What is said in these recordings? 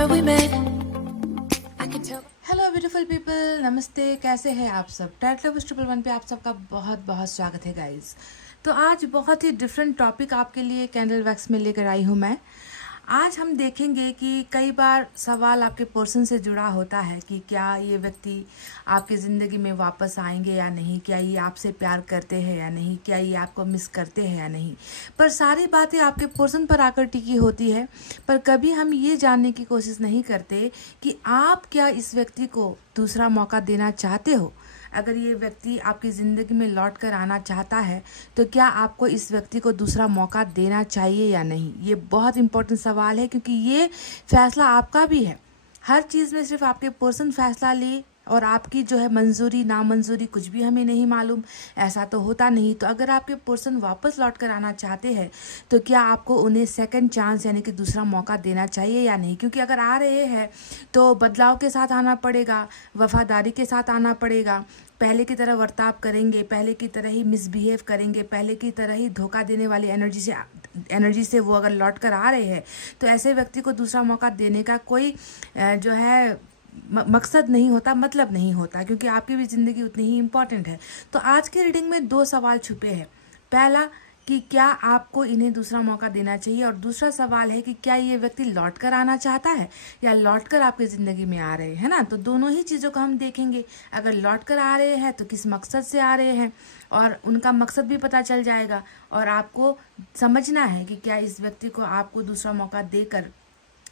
remember we met. I can tell. Hello beautiful people, नमस्ते। कैसे हैं आप सब? टैट लव 111 पे आप सबका बहुत बहुत स्वागत है गाइस। तो आज बहुत ही डिफरेंट टॉपिक आपके लिए कैंडल वैक्स में लेकर आई हूँ मैं। आज हम देखेंगे कि कई बार सवाल आपके पर्सन से जुड़ा होता है कि क्या ये व्यक्ति आपकी ज़िंदगी में वापस आएंगे या नहीं, क्या ये आपसे प्यार करते हैं या नहीं, क्या ये आपको मिस करते हैं या नहीं। पर सारी बातें आपके पर्सन पर आकर टिकी होती है, पर कभी हम ये जानने की कोशिश नहीं करते कि आप क्या इस व्यक्ति को दूसरा मौका देना चाहते हो। अगर ये व्यक्ति आपकी ज़िंदगी में लौट कर आना चाहता है तो क्या आपको इस व्यक्ति को दूसरा मौका देना चाहिए या नहीं। ये बहुत इंपॉर्टेंट सवाल है, क्योंकि ये फैसला आपका भी है। हर चीज़ में सिर्फ आपके पर्सन फैसला ले और आपकी जो है मंजूरी नामंजूरी कुछ भी हमें नहीं मालूम, ऐसा तो होता नहीं। तो अगर आपके पर्सन वापस लौट कर आना चाहते हैं तो क्या आपको उन्हें सेकंड चांस यानी कि दूसरा मौका देना चाहिए या नहीं। क्योंकि अगर आ रहे हैं तो बदलाव के साथ आना पड़ेगा, वफादारी के साथ आना पड़ेगा। पहले की तरह बर्ताव करेंगे, पहले की तरह ही मिसबिहेव करेंगे, पहले की तरह ही धोखा देने वाली एनर्जी से वो अगर लौट कर आ रहे हैं तो ऐसे व्यक्ति को दूसरा मौका देने का कोई जो है मकसद नहीं होता, मतलब नहीं होता, क्योंकि आपकी भी ज़िंदगी उतनी ही इम्पॉर्टेंट है। तो आज के रीडिंग में दो सवाल छुपे हैं। पहला कि क्या आपको इन्हें दूसरा मौका देना चाहिए, और दूसरा सवाल है कि क्या ये व्यक्ति लौट कर आना चाहता है या लौट कर आपकी ज़िंदगी में आ रहे हैं ना। तो दोनों ही चीज़ों को हम देखेंगे। अगर लौट कर आ रहे हैं तो किस मकसद से आ रहे हैं, और उनका मकसद भी पता चल जाएगा। और आपको समझना है कि क्या इस व्यक्ति को आपको दूसरा मौका देकर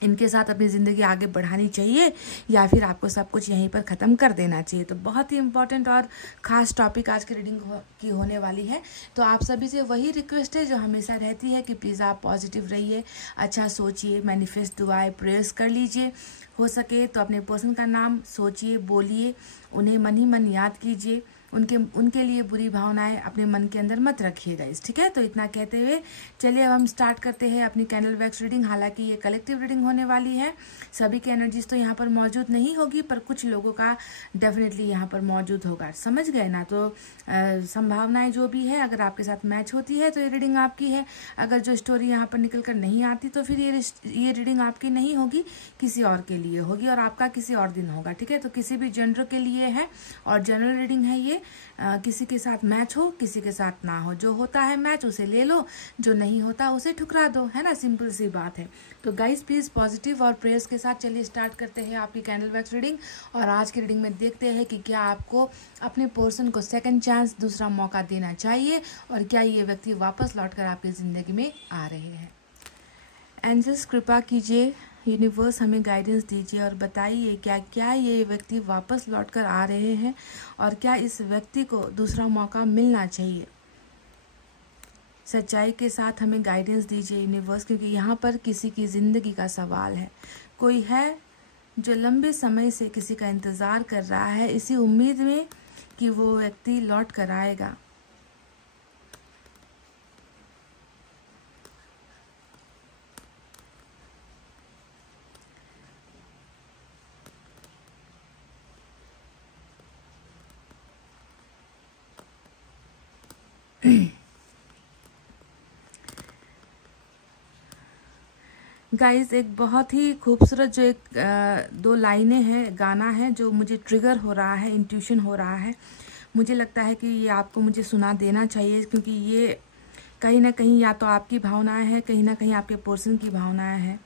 इनके साथ अपनी ज़िंदगी आगे बढ़ानी चाहिए या फिर आपको सब कुछ यहीं पर ख़त्म कर देना चाहिए। तो बहुत ही इम्पॉर्टेंट और ख़ास टॉपिक आज की रीडिंग की होने वाली है। तो आप सभी से वही रिक्वेस्ट है जो हमेशा रहती है कि प्लीज़ आप पॉजिटिव रहिए, अच्छा सोचिए, मैनिफेस्ट दुआएं प्रेयर्स कर लीजिए। हो सके तो अपने पर्सन का नाम सोचिए, बोलिए, उन्हें मन ही मन याद कीजिए। उनके लिए बुरी भावनाएं अपने मन के अंदर मत रखिएगा इस, ठीक है। तो इतना कहते हुए चलिए अब हम स्टार्ट करते हैं अपनी कैंडल वैक्स रीडिंग। हालांकि ये कलेक्टिव रीडिंग होने वाली है, सभी की एनर्जीज तो यहाँ पर मौजूद नहीं होगी, पर कुछ लोगों का डेफिनेटली यहाँ पर मौजूद होगा। समझ गए ना। तो संभावनाएं जो भी है, अगर आपके साथ मैच होती है तो ये रीडिंग आपकी है। अगर जो स्टोरी यहाँ पर निकल कर नहीं आती तो फिर ये रीडिंग आपकी नहीं होगी, किसी और के लिए होगी और आपका किसी और दिन होगा, ठीक है। तो किसी भी जेंडर के लिए है और जनरल रीडिंग है ये। किसी के साथ मैच हो, किसी के साथ ना हो। जो होता है मैच उसे ले लो, जो नहीं होता उसे ठुकरा दो, है ना। सिंपल सी बात है। तो गाइस प्लीज पॉजिटिव और प्रेयर्स के साथ चलिए स्टार्ट करते हैं आपकी कैंडल वैक्स रीडिंग। और आज की रीडिंग में देखते हैं कि क्या आपको अपने पर्सन को सेकंड चांस, दूसरा मौका देना चाहिए, और क्या ये व्यक्ति वापस लौटकर आपकी जिंदगी में आ रहे हैं। एंजल्स कृपा कीजिए, यूनिवर्स हमें गाइडेंस दीजिए और बताइए क्या ये व्यक्ति वापस लौटकर आ रहे हैं, और क्या इस व्यक्ति को दूसरा मौका मिलना चाहिए। सच्चाई के साथ हमें गाइडेंस दीजिए यूनिवर्स, क्योंकि यहाँ पर किसी की ज़िंदगी का सवाल है। कोई है जो लंबे समय से किसी का इंतज़ार कर रहा है, इसी उम्मीद में कि वो व्यक्ति लौट कर आएगा। गाइस एक बहुत ही खूबसूरत जो दो लाइनें हैं, गाना है जो मुझे ट्रिगर हो रहा है, इंट्यूशन हो रहा है। मुझे लगता है कि ये आपको मुझे सुना देना चाहिए, क्योंकि ये कहीं ना कहीं या तो आपकी भावनाएं हैं, कहीं ना कहीं आपके पर्सन की भावनाएं हैं।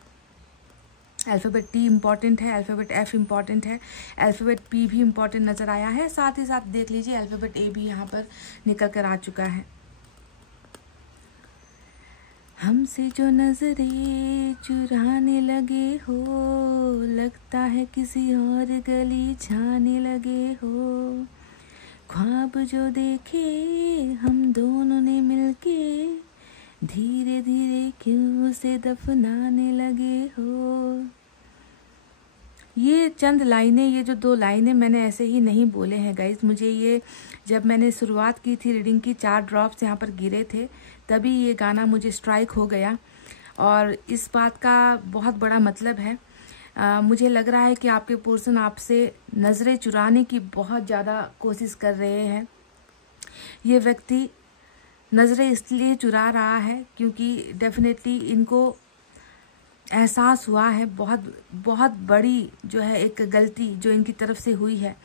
अल्फ़ाबेट टी इम्पॉर्टेंट है, अल्फ़ाबेट एफ इम्पॉर्टेंट है, अल्फ़ाबेट पी भी इम्पॉर्टेंट नज़र आया है। साथ ही साथ देख लीजिए अल्फ़ाबेट ए भी यहाँ पर निकल कर आ चुका है। हमसे जो नजरें चुराने लगे हो, लगता है किसी और गली जाने लगे हो। ख्वाब जो देखे हम दोनों ने मिलके, धीरे धीरे क्यों उसे दफनाने लगे हो। ये चंद लाइनें, ये जो दो लाइनें मैंने ऐसे ही नहीं बोले हैं गाइज। मुझे ये जब मैंने शुरुआत की थी रीडिंग की, 4 ड्रॉप्स यहाँ पर गिरे थे, तभी ये गाना मुझे स्ट्राइक हो गया। और इस बात का बहुत बड़ा मतलब है। मुझे लग रहा है कि आपके पर्सन आपसे नज़रें चुराने की बहुत ज़्यादा कोशिश कर रहे हैं। ये व्यक्ति नज़रें इसलिए चुरा रहा है क्योंकि डेफिनेटली इनको एहसास हुआ है, बहुत बहुत बड़ी जो है एक गलती जो इनकी तरफ से हुई है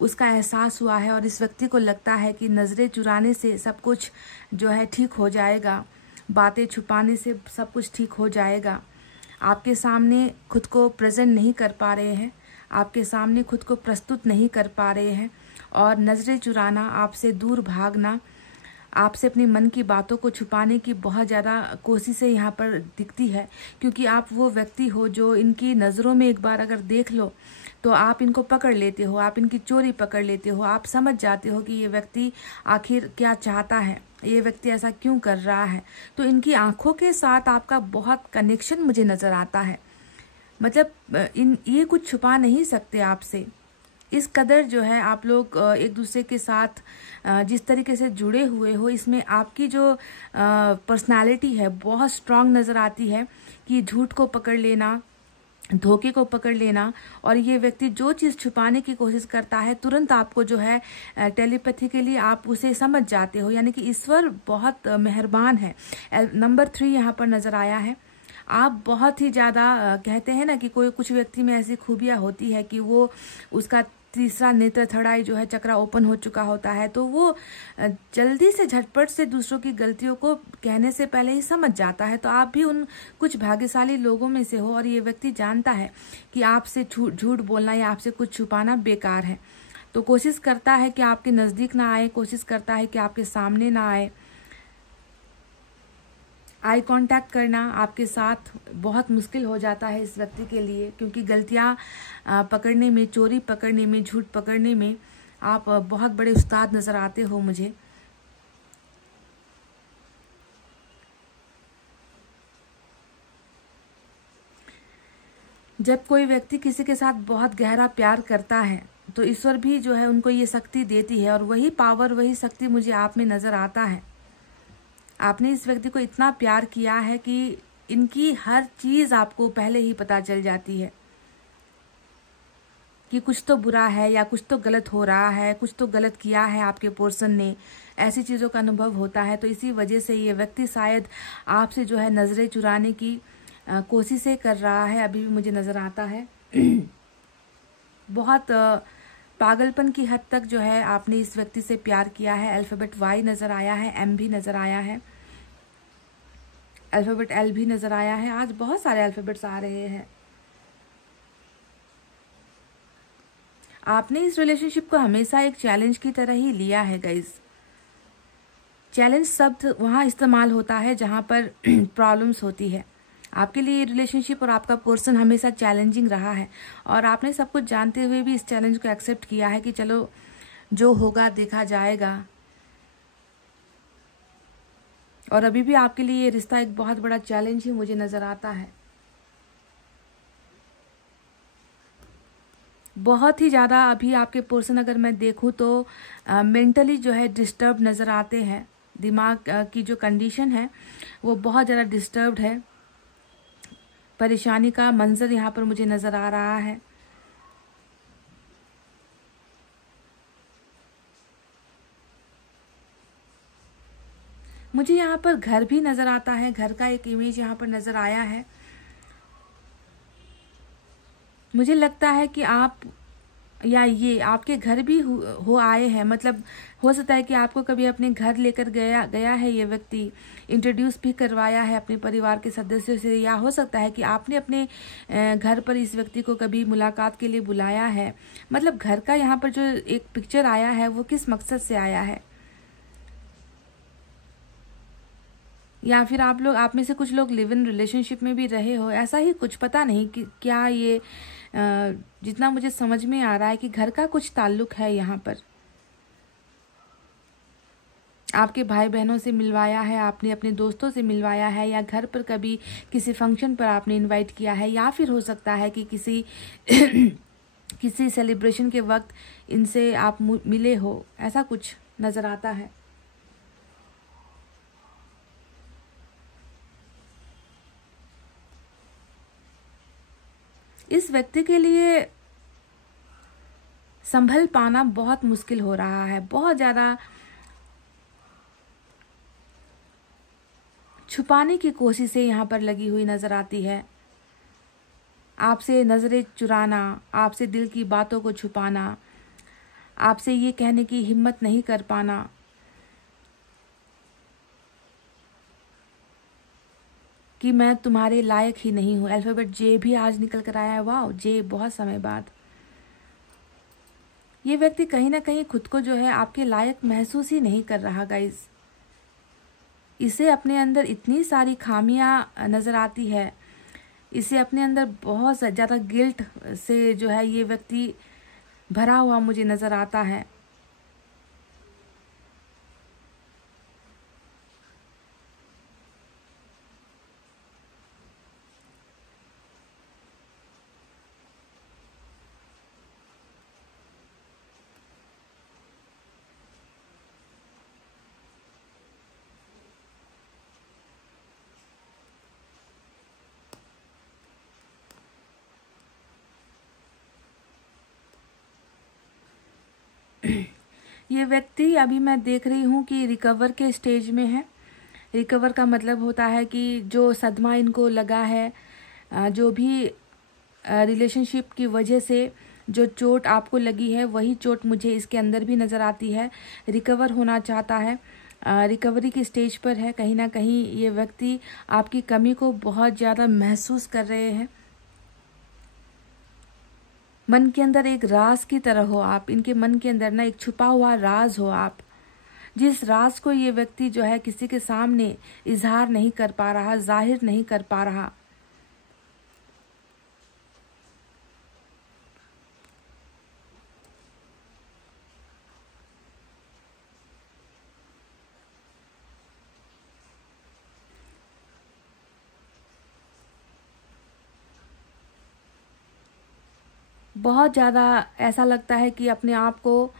उसका एहसास हुआ है। और इस व्यक्ति को लगता है कि नज़रें चुराने से सब कुछ जो है ठीक हो जाएगा, बातें छुपाने से सब कुछ ठीक हो जाएगा। आपके सामने खुद को प्रेजेंट नहीं कर पा रहे हैं, आपके सामने खुद को प्रस्तुत नहीं कर पा रहे हैं, और नज़रें चुराना, आपसे दूर भागना, आपसे अपने मन की बातों को छुपाने की बहुत ज़्यादा कोशिशें यहाँ पर दिखती है। क्योंकि आप वो व्यक्ति हो जो इनकी नज़रों में एक बार अगर देख लो तो आप इनको पकड़ लेते हो, आप इनकी चोरी पकड़ लेते हो, आप समझ जाते हो कि ये व्यक्ति आखिर क्या चाहता है, ये व्यक्ति ऐसा क्यों कर रहा है। तो इनकी आंखों के साथ आपका बहुत कनेक्शन मुझे नज़र आता है। मतलब ये कुछ छुपा नहीं सकते आपसे। इस कदर जो है आप लोग एक दूसरे के साथ जिस तरीके से जुड़े हुए हो, इसमें आपकी जो पर्सनालिटी है बहुत स्ट्रांग नज़र आती है कि झूठ को पकड़ लेना, धोखे को पकड़ लेना। और ये व्यक्ति जो चीज़ छुपाने की कोशिश करता है तुरंत आपको जो है टेलीपैथिकली आप उसे समझ जाते हो। यानी कि ईश्वर बहुत मेहरबान है। नंबर 3 यहाँ पर नज़र आया है। आप बहुत ही ज़्यादा कहते हैं ना कि कोई कुछ व्यक्ति में ऐसी खूबियाँ होती है कि वो उसका तीसरा नेत्र, थर्ड आई जो है चक्रा ओपन हो चुका होता है, तो वो जल्दी से झटपट से दूसरों की गलतियों को कहने से पहले ही समझ जाता है। तो आप भी उन कुछ भाग्यशाली लोगों में से हो। और ये व्यक्ति जानता है कि आपसे झूठ बोलना या आपसे कुछ छुपाना बेकार है, तो कोशिश करता है कि आपके नज़दीक ना आए, कोशिश करता है कि आपके सामने ना आए। आई कांटेक्ट करना आपके साथ बहुत मुश्किल हो जाता है इस व्यक्ति के लिए, क्योंकि गलतियां पकड़ने में, चोरी पकड़ने में, झूठ पकड़ने में आप बहुत बड़े उस्ताद नज़र आते हो मुझे। जब कोई व्यक्ति किसी के साथ बहुत गहरा प्यार करता है तो ईश्वर भी जो है उनको ये शक्ति देती है, और वही पावर, वही शक्ति मुझे आप में नज़र आता है। आपने इस व्यक्ति को इतना प्यार किया है कि इनकी हर चीज़ आपको पहले ही पता चल जाती है कि कुछ तो बुरा है या कुछ तो गलत हो रहा है, कुछ तो गलत किया है आपके पर्सन ने। ऐसी चीज़ों का अनुभव होता है। तो इसी वजह से ये व्यक्ति शायद आपसे जो है नज़रें चुराने की कोशिशें कर रहा है, अभी भी मुझे नज़र आता है। बहुत पागलपन की हद तक जो है आपने इस व्यक्ति से प्यार किया है। अल्फ़ाबेट Y नज़र आया है, M भी नज़र आया है, अल्फ़ाबेट L भी नज़र आया है। आज बहुत सारे अल्फ़ाबेट्स आ रहे हैं। आपने इस रिलेशनशिप को हमेशा एक चैलेंज की तरह ही लिया है गाइज। चैलेंज शब्द वहाँ इस्तेमाल होता है जहाँ पर प्रॉब्लम्स होती है। आपके लिए ये रिलेशनशिप और आपका पर्सन हमेशा चैलेंजिंग रहा है, और आपने सब कुछ जानते हुए भी इस चैलेंज को एक्सेप्ट किया है कि चलो जो होगा देखा जाएगा। और अभी भी आपके लिए ये रिश्ता एक बहुत बड़ा चैलेंज ही मुझे नज़र आता है। बहुत ही ज़्यादा अभी आपके पर्सन अगर मैं देखूँ तो मेंटली जो है डिस्टर्ब नज़र आते हैं। दिमाग की जो कंडीशन है वो बहुत ज़्यादा डिस्टर्ब्ड है। परेशानी का मंजर यहाँ पर मुझे नज़र आ रहा है। मुझे यहाँ पर घर भी नज़र आता है, घर का एक इमेज यहाँ पर नज़र आया है। मुझे लगता है कि आप या ये आपके घर भी हो आए हैं। मतलब हो सकता है कि आपको कभी अपने घर लेकर गया है ये व्यक्ति, इंट्रोड्यूस भी करवाया है अपने परिवार के सदस्यों से, या हो सकता है कि आपने अपने घर पर इस व्यक्ति को कभी मुलाकात के लिए बुलाया है। मतलब घर का यहाँ पर जो एक पिक्चर आया है वो किस मकसद से आया है, या फिर आप में से कुछ लोग लिव इन रिलेशनशिप में भी रहे हो, ऐसा ही कुछ, पता नहीं कि क्या ये जितना मुझे समझ में आ रहा है कि घर का कुछ ताल्लुक है। यहाँ पर आपके भाई बहनों से मिलवाया है आपने, अपने दोस्तों से मिलवाया है, या घर पर कभी किसी फंक्शन पर आपने इनवाइट किया है, या फिर हो सकता है कि किसी किसी सेलिब्रेशन के वक्त इनसे आप मिले हो, ऐसा कुछ नज़र आता है। इस व्यक्ति के लिए संभल पाना बहुत मुश्किल हो रहा है। बहुत ज़्यादा छुपाने की कोशिशें यहाँ पर लगी हुई नज़र आती है। आपसे नज़रें चुराना, आपसे दिल की बातों को छुपाना, आपसे ये कहने की हिम्मत नहीं कर पाना कि मैं तुम्हारे लायक ही नहीं हूँ। अल्फ़ाबेट जे भी आज निकल कर आया है, वाह, जे बहुत समय बाद। ये व्यक्ति कहीं ना कहीं खुद को जो है आपके लायक महसूस ही नहीं कर रहा गाइज। इसे अपने अंदर इतनी सारी खामियां नज़र आती है, इसे अपने अंदर बहुत ज़्यादा गिल्ट से जो है ये व्यक्ति भरा हुआ मुझे नज़र आता है। ये व्यक्ति अभी मैं देख रही हूँ कि रिकवर के स्टेज में है। रिकवर का मतलब होता है कि जो सदमा इनको लगा है, जो भी रिलेशनशिप की वजह से जो चोट आपको लगी है, वही चोट मुझे इसके अंदर भी नज़र आती है। रिकवर होना चाहता है, रिकवरी की स्टेज पर है। कहीं ना कहीं ये व्यक्ति आपकी कमी को बहुत ज़्यादा महसूस कर रहे हैं। मन के अंदर एक राज की तरह हो आप, इनके मन के अंदर ना एक छुपा हुआ राज हो आप, जिस राज को ये व्यक्ति जो है किसी के सामने इजहार नहीं कर पा रहा, जाहिर नहीं कर पा रहा। बहुत ज़्यादा ऐसा लगता है कि अपने आप को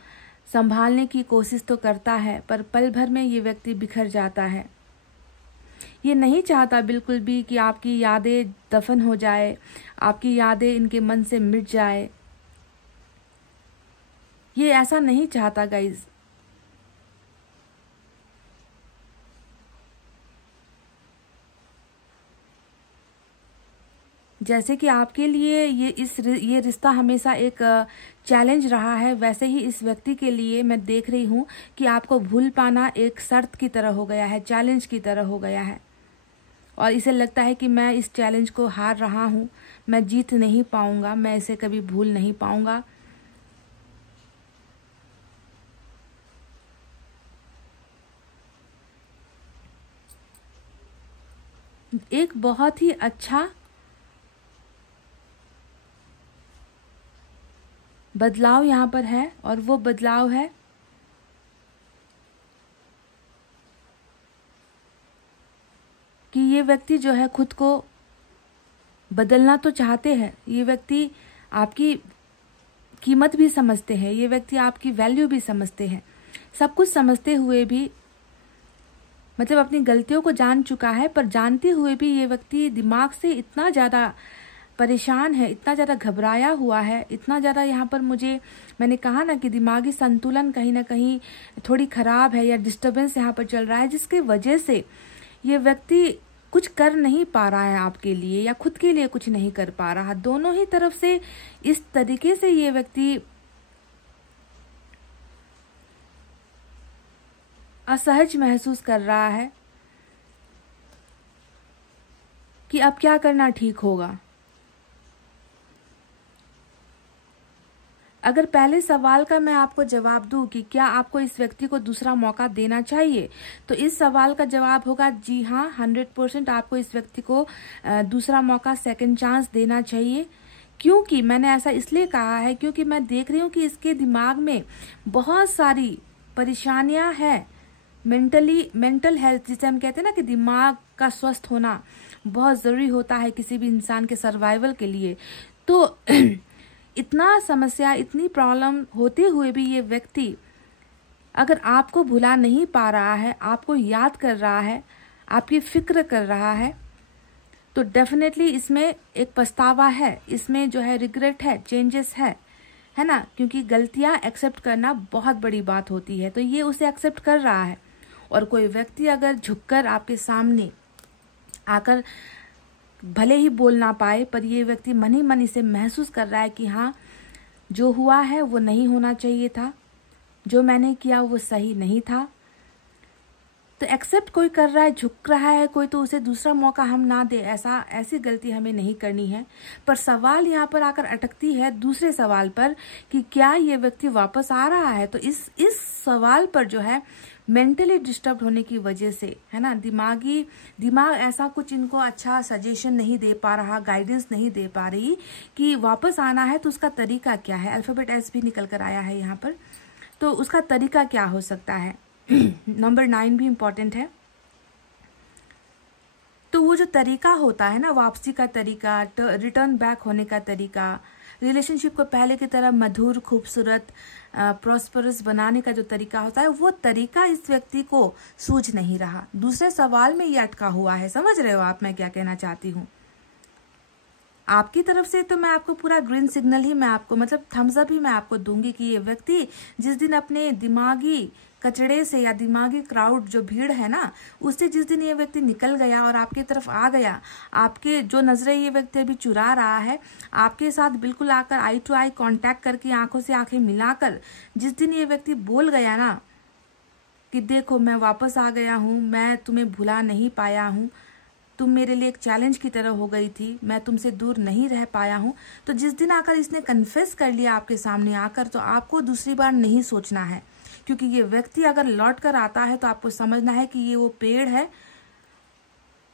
संभालने की कोशिश तो करता है, पर पल भर में ये व्यक्ति बिखर जाता है। ये नहीं चाहता बिल्कुल भी कि आपकी यादें दफन हो जाए, आपकी यादें इनके मन से मिट जाए। ये ऐसा नहीं चाहता गाइज। जैसे कि आपके लिए ये रिश्ता हमेशा एक चैलेंज रहा है, वैसे ही इस व्यक्ति के लिए मैं देख रही हूँ कि आपको भूल पाना एक शर्त की तरह हो गया है, चैलेंज की तरह हो गया है। और इसे लगता है कि मैं इस चैलेंज को हार रहा हूँ, मैं जीत नहीं पाऊंगा, मैं इसे कभी भूल नहीं पाऊंगा। एक बहुत ही अच्छा बदलाव यहाँ पर है, और वो बदलाव है कि ये व्यक्ति जो है खुद को बदलना तो चाहते हैं। ये व्यक्ति आपकी कीमत भी समझते हैं, ये व्यक्ति आपकी वैल्यू भी समझते हैं। सब कुछ समझते हुए भी, मतलब अपनी गलतियों को जान चुका है, पर जानते हुए भी ये व्यक्ति दिमाग से इतना ज़्यादा परेशान है, इतना ज़्यादा घबराया हुआ है, इतना ज़्यादा यहाँ पर मैंने कहा ना कि दिमागी संतुलन कहीं ना कहीं थोड़ी खराब है, या डिस्टरबेंस यहाँ पर चल रहा है, जिसके वजह से ये व्यक्ति कुछ कर नहीं पा रहा है आपके लिए, या खुद के लिए कुछ नहीं कर पा रहा। दोनों ही तरफ से इस तरीके से ये व्यक्ति असहज महसूस कर रहा है कि अब क्या करना ठीक होगा। अगर पहले सवाल का मैं आपको जवाब दूं कि क्या आपको इस व्यक्ति को दूसरा मौका देना चाहिए, तो इस सवाल का जवाब होगा जी हाँ, 100% आपको इस व्यक्ति को दूसरा मौका, सेकंड चांस देना चाहिए। क्योंकि मैंने ऐसा इसलिए कहा है क्योंकि मैं देख रही हूँ कि इसके दिमाग में बहुत सारी परेशानियां हैं। मेंटल हेल्थ जिसे हम कहते हैं ना कि दिमाग का स्वस्थ होना बहुत ज़रूरी होता है किसी भी इंसान के सर्वाइवल के लिए। तो इतना समस्या, इतनी प्रॉब्लम होते हुए भी ये व्यक्ति अगर आपको भुला नहीं पा रहा है, आपको याद कर रहा है, आपकी फिक्र कर रहा है, तो डेफिनेटली इसमें एक पछतावा है, इसमें जो है रिग्रेट है, चेंजेस है ना। क्योंकि गलतियां एक्सेप्ट करना बहुत बड़ी बात होती है, तो ये उसे एक्सेप्ट कर रहा है। और कोई व्यक्ति अगर झुककर आपके सामने आकर भले ही बोल ना पाए, पर ये व्यक्ति मन ही मन इसे महसूस कर रहा है कि हाँ, जो हुआ है वो नहीं होना चाहिए था, जो मैंने किया वो सही नहीं था। तो एक्सेप्ट कोई कर रहा है, झुक रहा है कोई, तो उसे दूसरा मौका हम ना दे, ऐसी गलती हमें नहीं करनी है। पर सवाल यहाँ पर आकर अटकती है दूसरे सवाल पर कि क्या ये व्यक्ति वापस आ रहा है। तो इस सवाल पर जो है मेंटली डिस्टर्ब होने की वजह से, है ना, दिमाग ऐसा कुछ इनको अच्छा सजेशन नहीं दे पा रहा, गाइडेंस नहीं दे पा रही कि वापस आना है तो उसका तरीका क्या है। अल्फाबेट एस भी निकल कर आया है यहाँ पर, तो उसका तरीका क्या हो सकता है। नंबर 9 भी इम्पॉर्टेंट है। तो वो जो तरीका होता है ना, वापसी का तरीका, रिटर्न बैक होने का तरीका, रिलेशनशिप को पहले की तरह मधुर, खूबसूरत, प्रॉस्परस बनाने का जो तरीका होता है, वो तरीका इस व्यक्ति को सूझ नहीं रहा। दूसरे सवाल में ये अटका हुआ है। समझ रहे हो आप मैं क्या कहना चाहती हूँ? आपकी तरफ से तो मैं आपको पूरा ग्रीन सिग्नल ही मैं आपको, मतलब थम्स अप ही मैं आपको दूंगी कि ये व्यक्ति जिस दिन अपने दिमागी कचड़े से या दिमागी क्राउड जो भीड़ है ना, उससे जिस दिन ये व्यक्ति निकल गया और आपकी तरफ आ गया, आपके जो नजरें ये व्यक्ति अभी चुरा रहा है, आपके साथ बिल्कुल आकर आई टू आई कांटेक्ट करके, आंखों से आंखें मिलाकर जिस दिन ये व्यक्ति बोल गया ना कि देखो मैं वापस आ गया हूँ, मैं तुम्हें भुला नहीं पाया हूँ, तुम मेरे लिए एक चैलेंज की तरह हो गई थी, मैं तुमसे दूर नहीं रह पाया हूँ। तो जिस दिन आकर इसने कन्फेस कर लिया आपके सामने आकर, तो आपको दूसरी बार नहीं सोचना है, क्योंकि ये व्यक्ति अगर लौट कर आता है तो आपको समझना है कि ये वो पेड़ है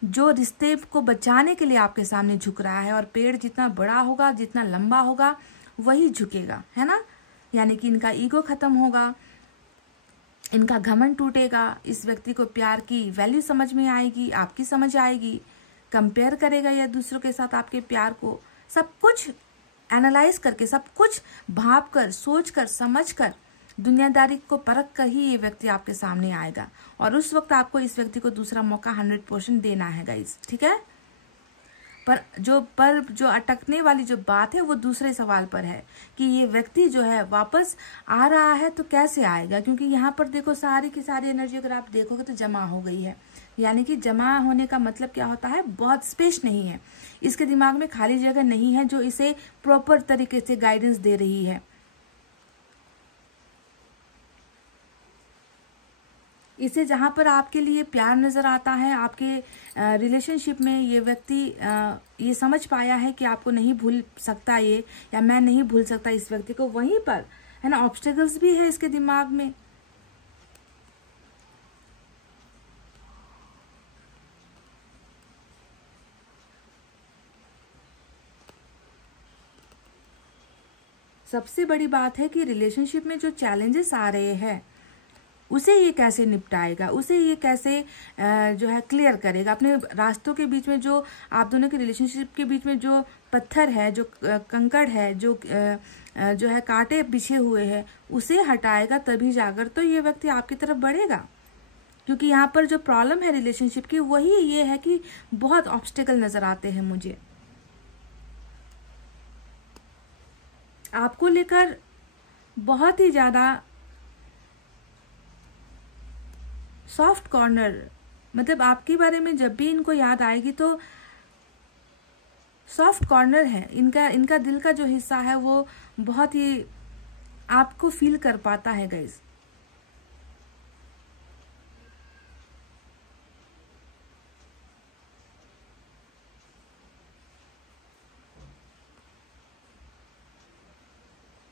जो रिश्ते को बचाने के लिए आपके सामने झुक रहा है। और पेड़ जितना बड़ा होगा, जितना लंबा होगा, वही झुकेगा, है ना। यानी कि इनका ईगो खत्म होगा, इनका घमंड टूटेगा, इस व्यक्ति को प्यार की वैल्यू समझ में आएगी, आपकी समझ आएगी, कंपेयर करेगा या दूसरों के साथ आपके प्यार को, सब कुछ एनालाइज करके, सब कुछ भाप कर, सोच कर, समझ कर, दुनियादारी को परख कर ही ये व्यक्ति आपके सामने आएगा। और उस वक्त आपको इस व्यक्ति को दूसरा मौका 100% देना है गाइस, ठीक है। पर जो अटकने वाली जो बात है वो दूसरे सवाल पर है कि ये व्यक्ति जो है वापस आ रहा है तो कैसे आएगा। क्योंकि यहाँ पर देखो सारी की सारी एनर्जी अगर आप देखोगे तो जमा हो गई है। यानी कि जमा होने का मतलब क्या होता है, बहुत स्पेस नहीं है, इसके दिमाग में खाली जगह नहीं है जो इसे प्रॉपर तरीके से गाइडेंस दे रही है। इसे जहाँ पर आपके लिए प्यार नजर आता है, आपके रिलेशनशिप में ये व्यक्ति ये समझ पाया है कि आपको नहीं भूल सकता ये, या मैं नहीं भूल सकता इस व्यक्ति को, वहीं पर है ना ऑब्स्टेकल्स भी है इसके दिमाग में। सबसे बड़ी बात है कि रिलेशनशिप में जो चैलेंजेस आ रहे हैं उसे ये कैसे निपटाएगा, उसे ये कैसे जो है क्लियर करेगा। अपने रास्तों के बीच में जो आप दोनों के रिलेशनशिप के बीच में जो पत्थर है, जो कंकड़ है, जो है कांटे बिछे हुए हैं, उसे हटाएगा, तभी जाकर तो ये व्यक्ति आपकी तरफ बढ़ेगा। क्योंकि यहाँ पर जो प्रॉब्लम है रिलेशनशिप की वही ये है कि बहुत ऑब्स्टेकल नजर आते हैं मुझे आपको लेकर, बहुत ही ज्यादा सॉफ्ट कॉर्नर, मतलब आपके बारे में जब भी इनको याद आएगी तो सॉफ्ट कॉर्नर है इनका दिल का जो हिस्सा है वो बहुत ही आपको फील कर पाता है गाइस।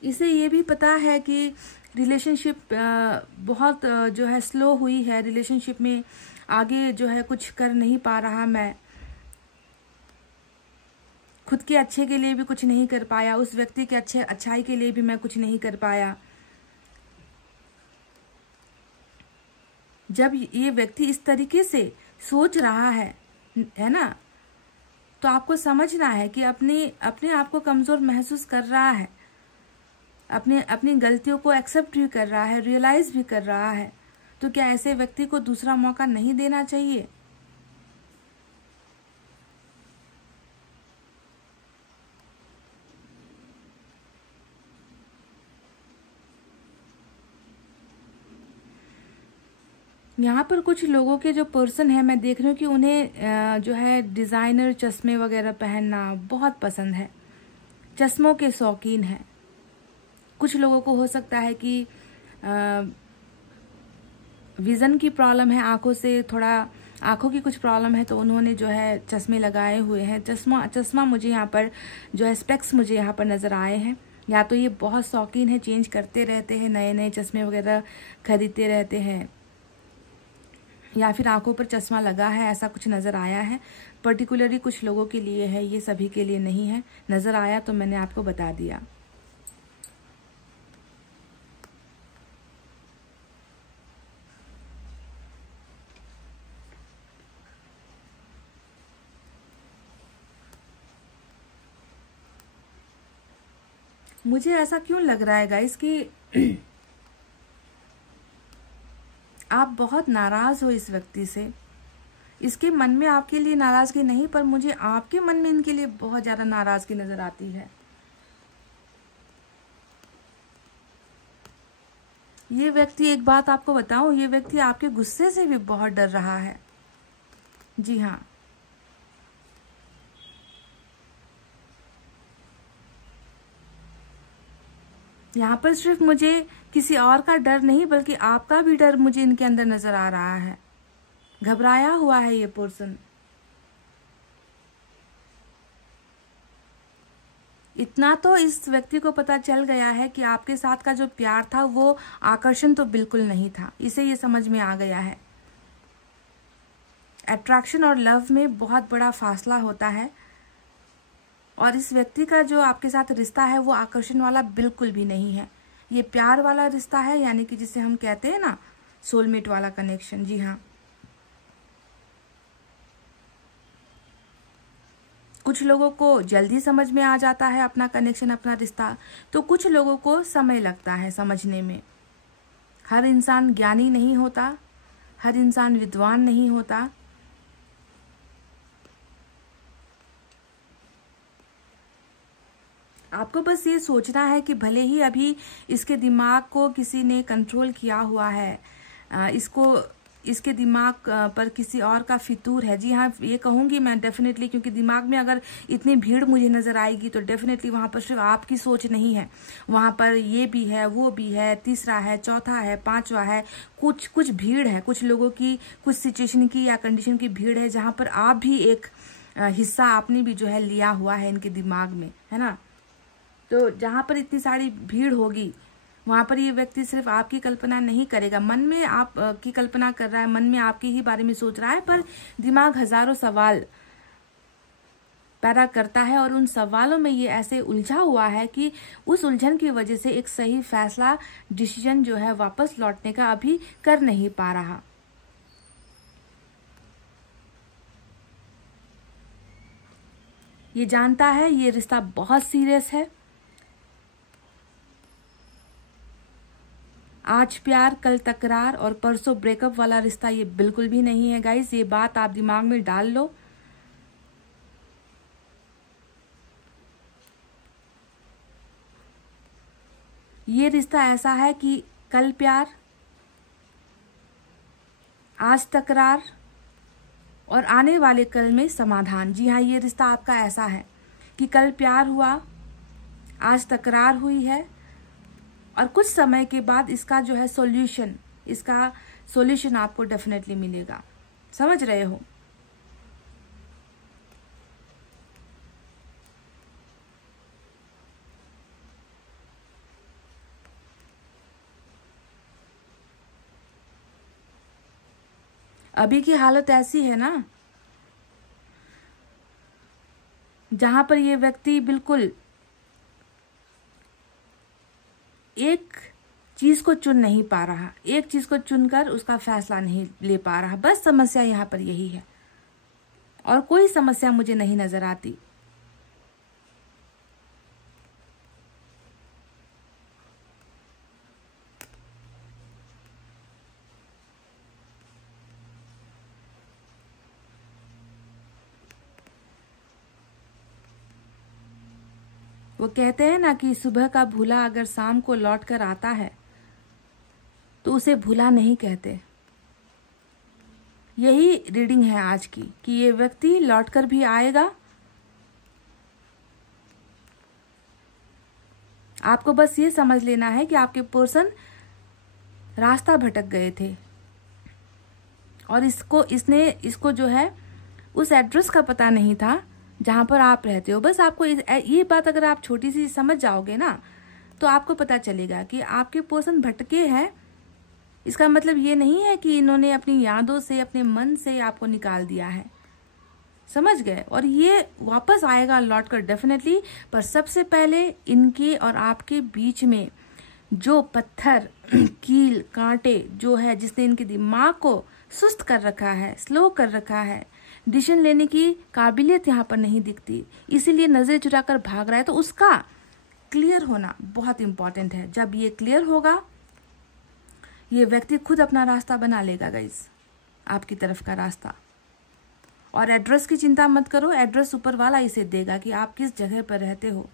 इसे ये भी पता है कि रिलेशनशिप बहुत जो है स्लो हुई है, रिलेशनशिप में आगे जो है कुछ कर नहीं पा रहा, मैं खुद के अच्छे के लिए भी कुछ नहीं कर पाया, उस व्यक्ति के अच्छाई के लिए भी मैं कुछ नहीं कर पाया। जब ये व्यक्ति इस तरीके से सोच रहा है ना, तो आपको समझना है कि अपने आप को कमजोर महसूस कर रहा है, अपनी गलतियों को एक्सेप्ट भी कर रहा है, रियलाइज भी कर रहा है। तो क्या ऐसे व्यक्ति को दूसरा मौका नहीं देना चाहिए? यहाँ पर कुछ लोगों के जो पर्सन है, मैं देख रही हूँ कि उन्हें जो है डिज़ाइनर चश्मे वगैरह पहनना बहुत पसंद है, चश्मों के शौकीन हैं। कुछ लोगों को हो सकता है कि विज़न की प्रॉब्लम है, आंखों की कुछ प्रॉब्लम है, तो उन्होंने जो है चश्मे लगाए हुए हैं। चश्मा मुझे यहाँ पर जो है स्पेक्स मुझे यहाँ पर नज़र आए हैं। या तो ये बहुत शौकीन है, चेंज करते रहते हैं, नए नए चश्मे वगैरह खरीदते रहते हैं, या फिर आंखों पर चश्मा लगा है, ऐसा कुछ नज़र आया है। पर्टिकुलरली कुछ लोगों के लिए है, ये सभी के लिए नहीं है। नज़र आया तो मैंने आपको बता दिया। मुझे ऐसा क्यों लग रहा है गाइस कि आप बहुत नाराज हो इस व्यक्ति से। इसके मन में आपके लिए नाराजगी नहीं, पर मुझे आपके मन में इनके लिए बहुत ज्यादा नाराजगी नजर आती है। ये व्यक्ति, एक बात आपको बताऊं, ये व्यक्ति आपके गुस्से से भी बहुत डर रहा है। जी हाँ, यहाँ पर सिर्फ मुझे किसी और का डर नहीं, बल्कि आपका भी डर मुझे इनके अंदर नजर आ रहा है। घबराया हुआ है ये पर्सन। इतना तो इस व्यक्ति को पता चल गया है कि आपके साथ का जो प्यार था वो आकर्षण तो बिल्कुल नहीं था। इसे ये समझ में आ गया है। अट्रैक्शन और लव में बहुत बड़ा फासला होता है, और इस व्यक्ति का जो आपके साथ रिश्ता है वो आकर्षण वाला बिल्कुल भी नहीं है। ये प्यार वाला रिश्ता है, यानी कि जिसे हम कहते हैं ना, सोलमेट वाला कनेक्शन। जी हाँ, कुछ लोगों को जल्दी समझ में आ जाता है अपना कनेक्शन, अपना रिश्ता, तो कुछ लोगों को समय लगता है समझने में। हर इंसान ज्ञानी नहीं होता, हर इंसान विद्वान नहीं होता। आपको बस ये सोचना है कि भले ही अभी इसके दिमाग को किसी ने कंट्रोल किया हुआ है, इसके दिमाग पर किसी और का फितूर है। जी हाँ, ये कहूंगी मैं डेफिनेटली, क्योंकि दिमाग में अगर इतनी भीड़ मुझे नजर आएगी तो डेफिनेटली वहां पर सिर्फ आपकी सोच नहीं है, वहां पर ये भी है, वो भी है, तीसरा है, चौथा है, पांचवा है। कुछ भीड़ है, कुछ लोगों की, कुछ सिचुएशन की या कंडीशन की भीड़ है, जहां पर आप भी एक हिस्सा आपने भी जो है लिया हुआ है इनके दिमाग में, है ना। तो जहां पर इतनी सारी भीड़ होगी, वहां पर ये व्यक्ति सिर्फ आपकी कल्पना नहीं करेगा। मन में आप की कल्पना कर रहा है, मन में आपके ही बारे में सोच रहा है, पर दिमाग हजारों सवाल पैदा करता है, और उन सवालों में ये ऐसे उलझा हुआ है कि उस उलझन की वजह से एक सही फैसला, डिसीजन जो है वापस लौटने का अभी कर नहीं पा रहा। ये जानता है ये रिश्ता बहुत सीरियस है। आज प्यार, कल तकरार और परसों ब्रेकअप वाला रिश्ता ये बिल्कुल भी नहीं है गाइस। ये बात आप दिमाग में डाल लो। ये रिश्ता ऐसा है कि कल प्यार, आज तकरार और आने वाले कल में समाधान। जी हाँ, ये रिश्ता आपका ऐसा है कि कल प्यार हुआ, आज तकरार हुई है, और कुछ समय के बाद इसका जो है सॉल्यूशन आपको डेफिनेटली मिलेगा। समझ रहे हो? अभी की हालत ऐसी है ना, जहां पर ये व्यक्ति बिल्कुल एक चीज को चुन नहीं पा रहा, एक चीज को चुनकर उसका फैसला नहीं ले पा रहा। बस समस्या यहाँ पर यही है, और कोई समस्या मुझे नहीं नजर आती। वो कहते हैं ना कि सुबह का भूला अगर शाम को लौट कर आता है तो उसे भूला नहीं कहते। यही रीडिंग है आज की कि ये व्यक्ति लौट कर भी आएगा। आपको बस ये समझ लेना है कि आपके पर्सन रास्ता भटक गए थे और इसको जो है उस एड्रेस का पता नहीं था जहां पर आप रहते हो। बस आपको ये बात अगर आप छोटी सी समझ जाओगे ना तो आपको पता चलेगा कि आपके पर्सन भटके हैं। इसका मतलब ये नहीं है कि इन्होंने अपनी यादों से, अपने मन से आपको निकाल दिया है, समझ गए। और ये वापस आएगा लौट कर डेफिनेटली। पर सबसे पहले इनके और आपके बीच में जो पत्थर, कील, कांटे जो है, जिसने इनके दिमाग को सुस्त कर रखा है, स्लो कर रखा है, डिसीजन लेने की काबिलियत यहाँ पर नहीं दिखती, इसीलिए नजर चुराकर भाग रहा है, तो उसका क्लियर होना बहुत इंपॉर्टेंट है। जब ये क्लियर होगा ये व्यक्ति खुद अपना रास्ता बना लेगा गाइस, आपकी तरफ का रास्ता। और एड्रेस की चिंता मत करो, एड्रेस ऊपर वाला इसे देगा कि आप किस जगह पर रहते हो।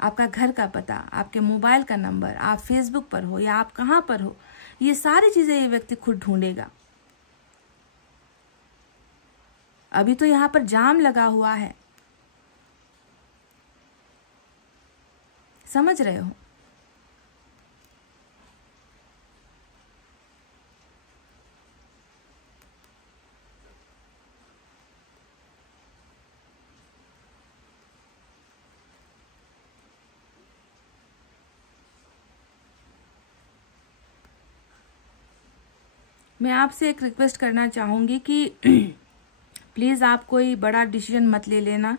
आपका घर का पता, आपके मोबाइल का नंबर, आप फेसबुक पर हो या आप कहाँ पर हो, ये सारी चीजें ये व्यक्ति खुद ढूंढेगा। अभी तो यहाँ पर जाम लगा हुआ है, समझ रहे हो। मैं आपसे एक रिक्वेस्ट करना चाहूँगी कि प्लीज़ आप कोई बड़ा डिसीजन मत ले लेना।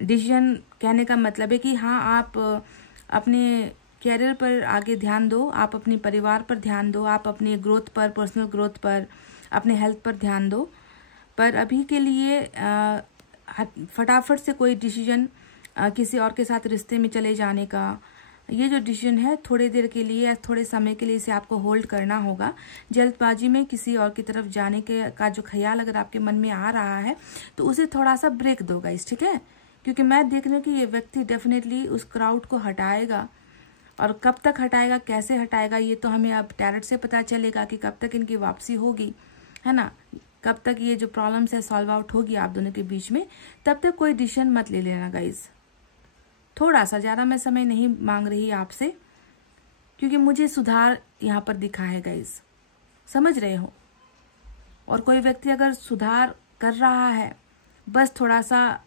डिसीजन कहने का मतलब है कि हाँ, आप अपने कैरियर पर आगे ध्यान दो, आप अपने परिवार पर ध्यान दो, आप अपने ग्रोथ पर, पर्सनल ग्रोथ पर, अपने हेल्थ पर ध्यान दो। पर अभी के लिए फटाफट से कोई डिसीजन किसी और के साथ रिश्ते में चले जाने का, ये जो डिसीजन है थोड़ी देर के लिए या थोड़े समय के लिए इसे आपको होल्ड करना होगा। जल्दबाजी में किसी और की तरफ जाने का जो ख्याल अगर आपके मन में आ रहा है तो उसे थोड़ा सा ब्रेक दो गाइस, ठीक है। क्योंकि मैं देख रही हूँ कि ये व्यक्ति डेफिनेटली उस क्राउड को हटाएगा, और कब तक हटाएगा, कैसे हटाएगा, ये तो हमें अब टैरेट से पता चलेगा कि कब तक इनकी वापसी होगी, है ना। कब तक ये जो प्रॉब्लम्स है सॉल्व आउट होगी आप दोनों के बीच में, तब तक कोई डिसीजन मत ले लेना गाइस। थोड़ा सा, ज़्यादा मैं समय नहीं मांग रही आपसे, क्योंकि मुझे सुधार यहाँ पर दिखा है गाइस, समझ रहे हो। और कोई व्यक्ति अगर सुधार कर रहा है, बस थोड़ा सा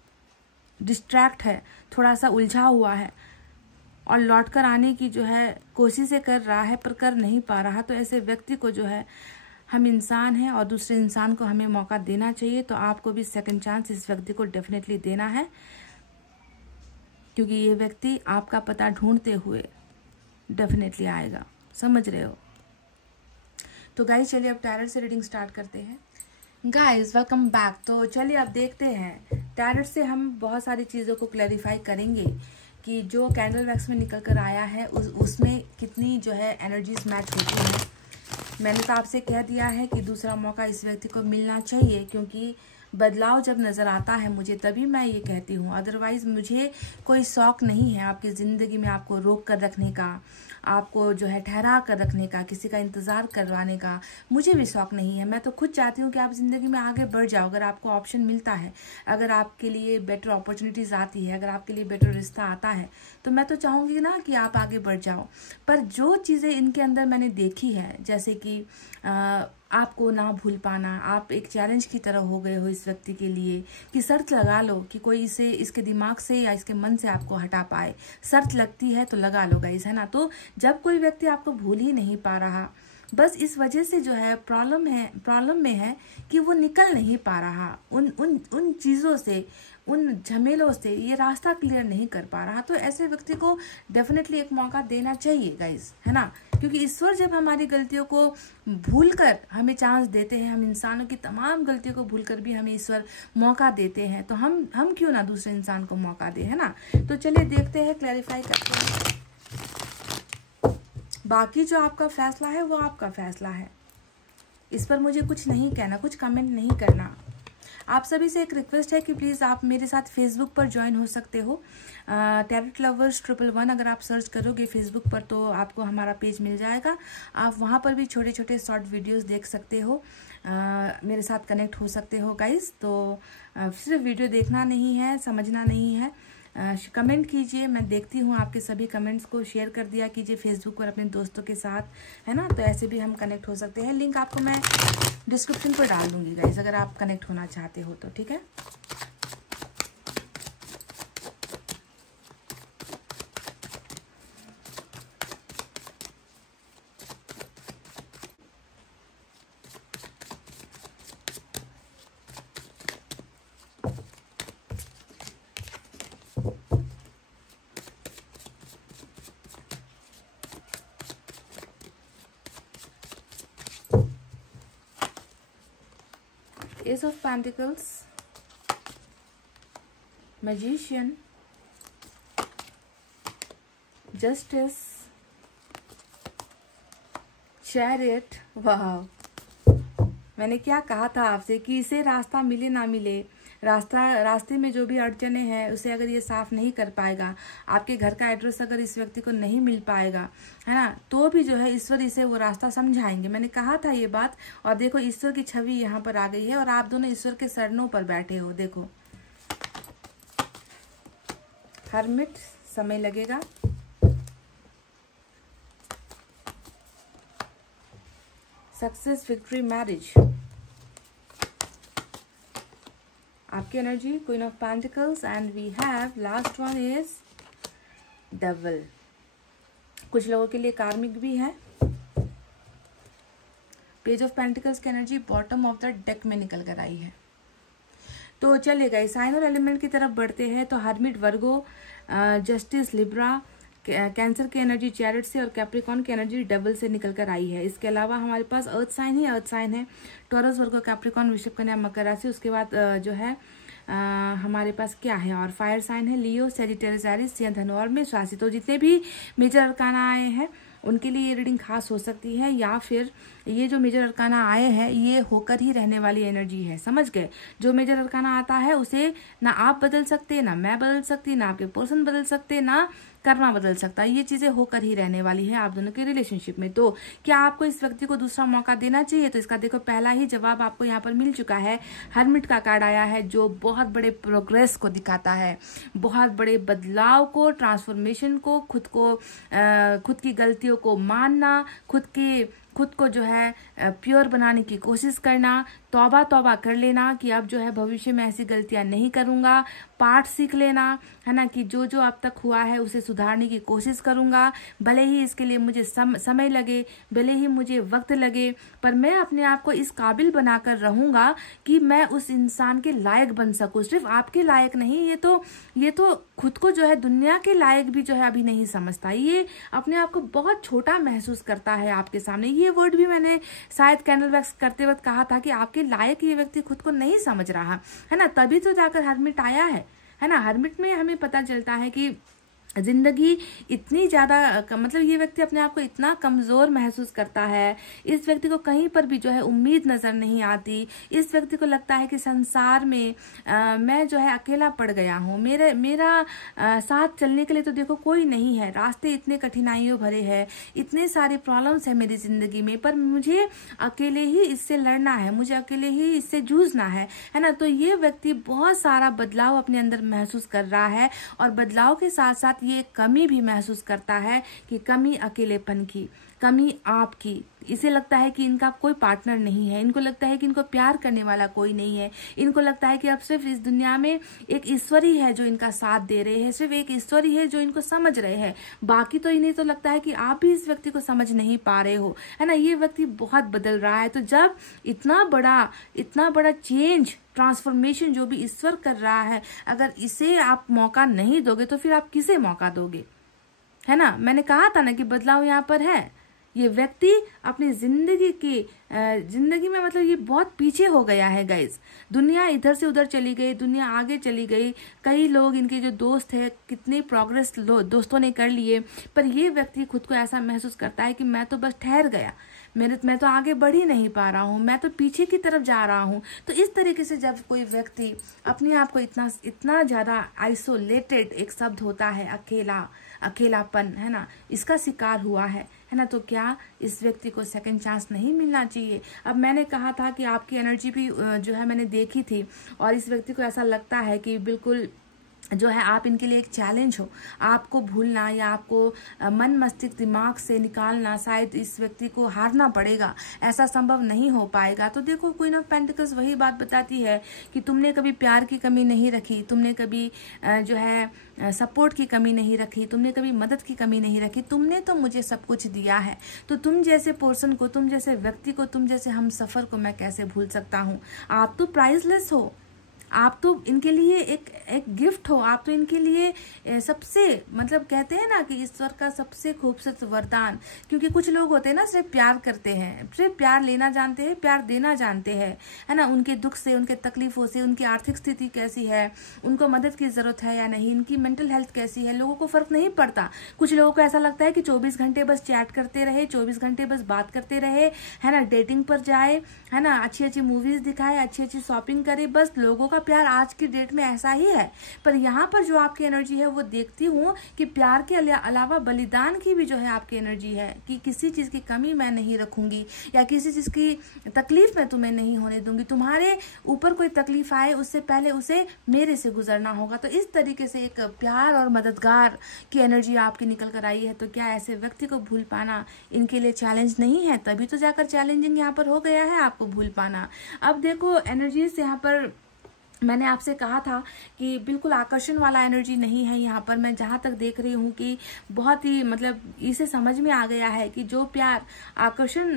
डिस्ट्रैक्ट है, थोड़ा सा उलझा हुआ है और लौट कर आने की जो है कोशिशें कर रहा है पर कर नहीं पा रहा, तो ऐसे व्यक्ति को जो है, हम इंसान हैं और दूसरे इंसान को हमें मौका देना चाहिए। तो आपको भी सेकंड चांस इस व्यक्ति को डेफिनेटली देना है, क्योंकि ये व्यक्ति आपका पता ढूंढते हुए डेफिनेटली आएगा, समझ रहे हो। तो गाइस चलिए अब टैरेट से रीडिंग स्टार्ट करते हैं। Guys welcome back. तो चलिए अब देखते हैं, टैरेट से हम बहुत सारी चीज़ों को क्लैरिफाई करेंगे कि जो कैंडल वैक्स में निकल कर आया है उसमें कितनी जो है एनर्जीज मैच होती है। मैंने तो आपसे कह दिया है कि दूसरा मौका इस व्यक्ति को मिलना चाहिए, क्योंकि बदलाव जब नज़र आता है मुझे तभी मैं ये कहती हूँ। अदरवाइज़ मुझे कोई शौक नहीं है आपकी ज़िंदगी में आपको रोक कर रखने का, आपको जो है ठहरा कर रखने का, किसी का इंतज़ार करवाने का मुझे भी शौक नहीं है। मैं तो खुद चाहती हूँ कि आप ज़िंदगी में आगे बढ़ जाओ। अगर आपको ऑप्शन मिलता है, अगर आपके लिए बेटर अपॉर्चुनिटीज़ आती है, अगर आपके लिए बेटर रिश्ता आता है, तो मैं तो चाहूँगी ना कि आप आगे बढ़ जाओ। पर जो चीज़ें इनके अंदर मैंने देखी है, जैसे कि आपको ना भूल पाना, आप एक चैलेंज की तरह हो गए हो इस व्यक्ति के लिए कि शर्त लगा लो कि कोई इसे इसके दिमाग से या इसके मन से आपको हटा पाए। शर्त लगती है तो लगा लो गाइस, है ना। तो जब कोई व्यक्ति आपको भूल ही नहीं पा रहा, बस इस वजह से जो है प्रॉब्लम में है कि वो निकल नहीं पा रहा उन चीज़ों से, उन झमेलों से, ये रास्ता क्लियर नहीं कर पा रहा। तो ऐसे व्यक्ति को डेफिनेटली एक मौका देना चाहिए गाइस, है ना। क्योंकि ईश्वर जब हमारी गलतियों को भूलकर हमें चांस देते हैं, हम इंसानों की तमाम गलतियों को भूलकर भी हमें ईश्वर मौका देते हैं, तो हम क्यों ना दूसरे इंसान को मौका दें, है ना। तो चलिए देखते हैं, क्लैरिफाई करते हैं। बाकी जो आपका फैसला है वो आपका फैसला है, इस पर मुझे कुछ नहीं कहना, कुछ कमेंट नहीं करना। आप सभी से एक रिक्वेस्ट है कि प्लीज़ आप मेरे साथ फेसबुक पर ज्वाइन हो सकते हो। टैरोट लवर्स 111 अगर आप सर्च करोगे फेसबुक पर तो आपको हमारा पेज मिल जाएगा। आप वहाँ पर भी छोटे छोटे शॉर्ट वीडियोस देख सकते हो, मेरे साथ कनेक्ट हो सकते हो गाइस। तो सिर्फ वीडियो देखना नहीं है, समझना नहीं है, कमेंट कीजिए। मैं देखती हूँ आपके सभी कमेंट्स को, शेयर कर दिया कीजिए फेसबुक पर अपने दोस्तों के साथ, है ना। तो ऐसे भी हम कनेक्ट हो सकते हैं। लिंक आपको मैं डिस्क्रिप्शन पर डाल दूंगी गाइस, अगर आप कनेक्ट होना चाहते हो तो, ठीक है। Ace of Pentacles, Magician, Justice, Chariot। वाह, मैंने क्या कहा था आपसे कि इसे रास्ता मिले ना मिले, रास्ते में जो भी अड़चने हैं उसे अगर ये साफ नहीं कर पाएगा, आपके घर का एड्रेस अगर इस व्यक्ति को नहीं मिल पाएगा, है ना, तो भी जो है ईश्वर इसे वो रास्ता समझाएंगे। मैंने कहा था ये बात। और देखो ईश्वर की छवि यहाँ पर आ गई है और आप दोनों ईश्वर के चरणों पर बैठे हो। देखो हर्मिट, समय लगेगा। Success, victory, marriage. आपकी energy queen of pentacles and we have last one is double. कुछ लोगों के लिए कार्मिक भी है। पेज ऑफ पेंटिकल्स की energy bottom of the deck में निकल कर आई है। तो चलेगा साइन और एलिमेंट की तरफ बढ़ते हैं। तो हर्मिट वर्गो, जस्टिस लिब्रा, कैंसर की एनर्जी चैरिट से और कैप्रिकॉन की एनर्जी डबल से निकल कर आई है। इसके अलावा हमारे पास अर्थ साइन है, टॉरस, वर्गो, कैप्रिकॉन, वृषभ, कन्या, मकर राशि। उसके बाद जो है हमारे पास क्या है, और फायर साइन है लियो, सैजिटेरियस, एरिस, धनु और मेष राशि। तो जितने भी मेजर अरकाना आए हैं उनके लिए ये रीडिंग खास हो सकती है, या फिर ये जो मेजर अरकाना आए हैं ये होकर ही रहने वाली एनर्जी है। समझ गए? जो मेजर अरकाना आता है उसे ना आप बदल सकते, ना मैं बदल सकती, ना आपके पर्सन बदल सकते, ना कर्मा बदल सकता। ये चीजें होकर ही रहने वाली है आप दोनों के रिलेशनशिप में। तो क्या आपको इस व्यक्ति को दूसरा मौका देना चाहिए? तो इसका देखो पहला ही जवाब आपको यहाँ पर मिल चुका है। हर्मिट का कार्ड आया है जो बहुत बड़े प्रोग्रेस को दिखाता है, बहुत बड़े बदलाव को, ट्रांसफॉर्मेशन को, खुद की गलतियों को मानना, खुद को जो है प्योर बनाने की कोशिश करना, तौबा कर लेना कि अब जो है भविष्य में ऐसी गलतियां नहीं करूंगा, पाठ सीख लेना, है ना, कि जो अब तक हुआ है उसे सुधारने की कोशिश करूंगा। भले ही इसके लिए मुझे समय लगे, भले ही मुझे वक्त लगे, पर मैं अपने आप को इस काबिल बनाकर रहूंगा कि मैं उस इंसान के लायक बन सकूं। सिर्फ आपके लायक नहीं, ये तो खुद को जो है दुनिया के लायक भी जो है अभी नहीं समझता। ये अपने आप को बहुत छोटा महसूस करता है आपके सामने। ये वर्ड भी मैंने शायद कैंडल वैक्स करते वक्त कहा था कि आपके लायक ये व्यक्ति खुद को नहीं समझ रहा है ना, तभी तो जाकर हर्मिट आया है ना। हर्मिट में हमें पता चलता है कि जिंदगी इतनी ज्यादा, मतलब ये व्यक्ति अपने आप को इतना कमजोर महसूस करता है। इस व्यक्ति को कहीं पर भी जो है उम्मीद नजर नहीं आती। इस व्यक्ति को लगता है कि संसार में मैं जो है अकेला पड़ गया हूँ, मेरा साथ चलने के लिए तो देखो कोई नहीं है, रास्ते इतने कठिनाइयों भरे हैं, इतने सारे प्रॉब्लम्स है मेरी जिंदगी में, पर मुझे अकेले ही इससे लड़ना है, मुझे अकेले ही इससे जूझना है ना। तो ये व्यक्ति बहुत सारा बदलाव अपने अंदर महसूस कर रहा है और बदलाव के साथ साथ ये कमी भी महसूस करता है कि कमी अकेलेपन की, कमी आपकी। इसे लगता है कि इनका कोई पार्टनर नहीं है, इनको लगता है कि इनको प्यार करने वाला कोई नहीं है, इनको लगता है कि अब सिर्फ इस दुनिया में एक ईश्वर ही है जो इनका साथ दे रहे हैं, सिर्फ एक ईश्वर ही है जो इनको समझ रहे हैं, बाकी तो इन्हें तो लगता है कि आप भी इस व्यक्ति को समझ नहीं पा रहे हो, है ना। ये व्यक्ति बहुत बदल रहा है। तो जब इतना बड़ा चेंज, ट्रांसफॉर्मेशन जो भी ईश्वर कर रहा है, अगर इसे आप मौका नहीं दोगे तो फिर आप किसे मौका दोगे, है ना। मैंने कहा था ना कि बदलाव यहाँ पर है, ये व्यक्ति अपनी जिंदगी में मतलब ये बहुत पीछे हो गया है गाइज। दुनिया इधर से उधर चली गई, दुनिया आगे चली गई। कई लोग, इनके जो दोस्त है, कितनी प्रोग्रेस दोस्तों ने कर लिए, पर ये व्यक्ति खुद को ऐसा महसूस करता है कि मैं तो बस ठहर गया, मैं तो आगे बढ़ ही नहीं पा रहा हूँ, मैं तो पीछे की तरफ जा रहा हूँ। तो इस तरीके से जब कोई व्यक्ति अपने आप को इतना ज्यादा आइसोलेटेड, एक शब्द होता है अकेलापन, है ना, इसका शिकार हुआ है ना, तो क्या इस व्यक्ति को सेकंड चांस नहीं मिलना चाहिए? अब मैंने कहा था कि आपकी एनर्जी भी जो है मैंने देखी थी, और इस व्यक्ति को ऐसा लगता है कि बिल्कुल जो है आप इनके लिए एक चैलेंज हो। आपको भूलना या आपको मन मस्तिष्क दिमाग से निकालना, शायद इस व्यक्ति को हारना पड़ेगा, ऐसा संभव नहीं हो पाएगा। तो देखो, क्वीन ऑफ पेंटिकल्स वही बात बताती है कि तुमने कभी प्यार की कमी नहीं रखी, तुमने कभी जो है सपोर्ट की कमी नहीं रखी, तुमने कभी मदद की कमी नहीं रखी, तुमने तो मुझे सब कुछ दिया है। तो तुम जैसे पर्सन को, तुम जैसे व्यक्ति को, तुम जैसे हम सफर को मैं कैसे भूल सकता हूँ? आप तो प्राइसलेस हो, आप तो इनके लिए एक गिफ्ट हो, आप तो इनके लिए सबसे, मतलब कहते हैं ना कि ईश्वर का सबसे खूबसूरत वरदान। क्योंकि कुछ लोग होते हैं ना, सिर्फ प्यार करते हैं, सिर्फ प्यार लेना जानते हैं, प्यार देना जानते हैं, है ना। उनके दुख से, उनके तकलीफों से, उनकी आर्थिक स्थिति कैसी है, उनको मदद की जरूरत है या नहीं, इनकी मेंटल हेल्थ कैसी है, लोगों को फर्क नहीं पड़ता। कुछ लोगों को ऐसा लगता है कि 24 घंटे बस चैट करते रहे, 24 घंटे बस बात करते रहे, है ना, डेटिंग पर जाए, है ना, अच्छी अच्छी मूवीज दिखाए, अच्छी अच्छी शॉपिंग करे, बस लोगों का प्यार आज की डेट में ऐसा ही है। पर यहाँ पर जो आपकी एनर्जी है वो देखती हूँ कि प्यार के अलावा बलिदान की भी जो है आपकी एनर्जी है, कि किसी चीज की कमी मैं नहीं रखूंगी या किसी चीज की तकलीफ मैं तुम्हें नहीं होने दूंगी। तुम्हारे ऊपर कोई तकलीफ आए उससे पहले उसे मेरे से गुजरना होगा। तो इस तरीके से एक प्यार और मददगार की एनर्जी आपकी निकल कर आई है। तो क्या ऐसे व्यक्ति को भूल पाना इनके लिए चैलेंज नहीं है? तभी तो जाकर चैलेंजिंग यहाँ पर हो गया है आपको भूल पाना। अब देखो, एनर्जी से यहाँ पर मैंने आपसे कहा था कि बिल्कुल आकर्षण वाला एनर्जी नहीं है यहाँ पर। मैं जहाँ तक देख रही हूँ कि बहुत ही, मतलब इसे समझ में आ गया है कि जो प्यार आकर्षण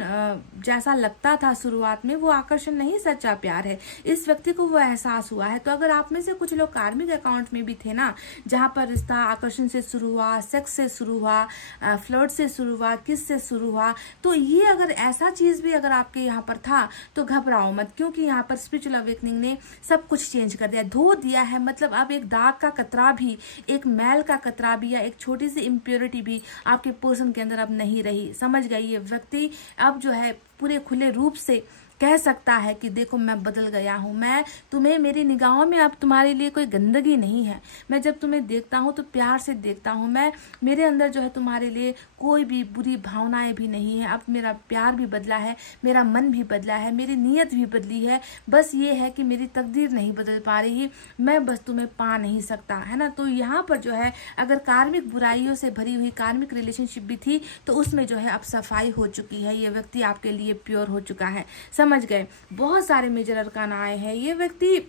जैसा लगता था शुरुआत में, वो आकर्षण नहीं, सच्चा प्यार है। इस व्यक्ति को वो एहसास हुआ है। तो अगर आप में से कुछ लोग कार्मिक अकाउंट में भी थे ना, जहाँ पर रिश्ता आकर्षण से शुरू हुआ, सेक्स से शुरू हुआ, फ्लर्ट से शुरू हुआ, किस से शुरू हुआ, तो ये अगर ऐसा चीज भी अगर आपके यहाँ पर था तो घबराओ मत, क्योंकि यहाँ पर स्पिरिचुअल अवेकनिंग ने सब कुछ चेंज कर दिया, धो दिया है। मतलब अब एक दाग का कतरा भी, एक मैल का कतरा भी या एक छोटी सी इम्प्योरिटी भी आपके पर्सन के अंदर अब नहीं रही। समझ गई? ये व्यक्ति अब जो है पूरे खुले रूप से कह सकता है कि देखो मैं बदल गया हूँ, मैं तुम्हें, मेरी निगाहों में अब तुम्हारे लिए कोई गंदगी नहीं है। मैं जब तुम्हें देखता हूँ तो प्यार से देखता हूँ, मैं, मेरे अंदर जो है तुम्हारे लिए कोई भी बुरी भावनाएं भी नहीं है। अब मेरा प्यार भी बदला है, मेरा मन भी बदला है, मेरी नीयत भी बदली है। बस ये है कि मेरी तकदीर नहीं बदल पा रही, मैं बस तुम्हें पा नहीं सकता, है ना। तो यहाँ पर जो है अगर कार्मिक बुराइयों से भरी हुई कार्मिक रिलेशनशिप भी थी तो उसमें जो है अब सफाई हो चुकी है। ये व्यक्ति आपके लिए प्योर हो चुका है। समझ गए? बहुत सारे मेजर अरकान आए हैं। ये व्यक्ति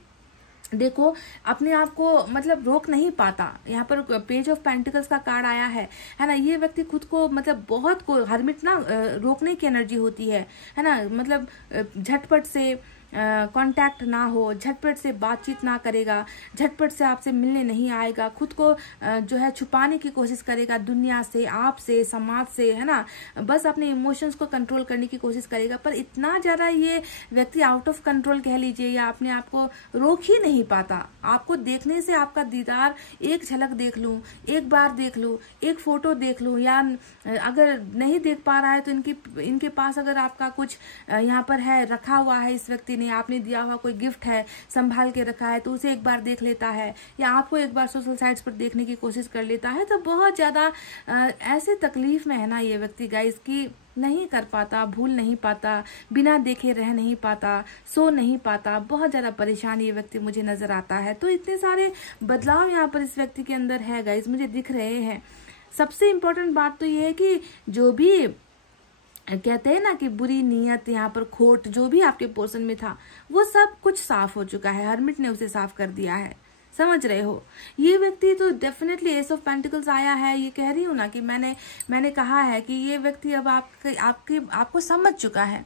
देखो अपने आप को मतलब रोक नहीं पाता। यहाँ पर पेज ऑफ पेंटिकल्स का कार्ड आया है ना। ये व्यक्ति खुद को मतलब बहुत को हरमिट ना रोकने की एनर्जी होती है ना। मतलब झटपट से कांटेक्ट ना हो, झटपट से बातचीत ना करेगा, झटपट से आपसे मिलने नहीं आएगा, खुद को जो है छुपाने की कोशिश करेगा दुनिया से, आपसे, समाज से, है ना। बस अपने इमोशंस को कंट्रोल करने की कोशिश करेगा। पर इतना ज्यादा ये व्यक्ति आउट ऑफ कंट्रोल कह लीजिए या अपने आप को रोक ही नहीं पाता। आपको देखने से, आपका दीदार एक झलक देख लूं, एक बार देख लूं, एक फोटो देख लूं, या अगर नहीं देख पा रहा है तो इनके पास अगर आपका कुछ यहाँ पर है, रखा हुआ है, इस व्यक्ति ने आपने दिया हुआ कोई गिफ्ट है, संभाल के रखा है, तो उसे एक बार देख लेता है, या आपको एक बार सोशल साइट्स पर देखने की कोशिश कर लेता है। तो बहुत ज्यादा ऐसे तकलीफ में है ना ये व्यक्ति गाइस, की नहीं कर पाता, भूल नहीं पाता, बिना देखे रह नहीं पाता, सो नहीं पाता, बहुत ज्यादा परेशान ये व्यक्ति मुझे नजर आता है। तो इतने सारे बदलाव यहाँ पर इस व्यक्ति के अंदर है गाइस, मुझे दिख रहे हैं। सबसे इम्पोर्टेंट बात तो ये है कि जो भी कहते हैं ना कि बुरी नीयत, यहाँ पर खोट जो भी आपके पोर्शन में था वो सब कुछ साफ हो चुका है। हरमिट ने उसे साफ कर दिया है। समझ रहे हो? ये व्यक्ति तो डेफिनेटली एस ऑफ पेंटिकल्स आया है। ये कह रही हूँ ना कि मैंने कहा है कि ये व्यक्ति अब आपको समझ चुका है।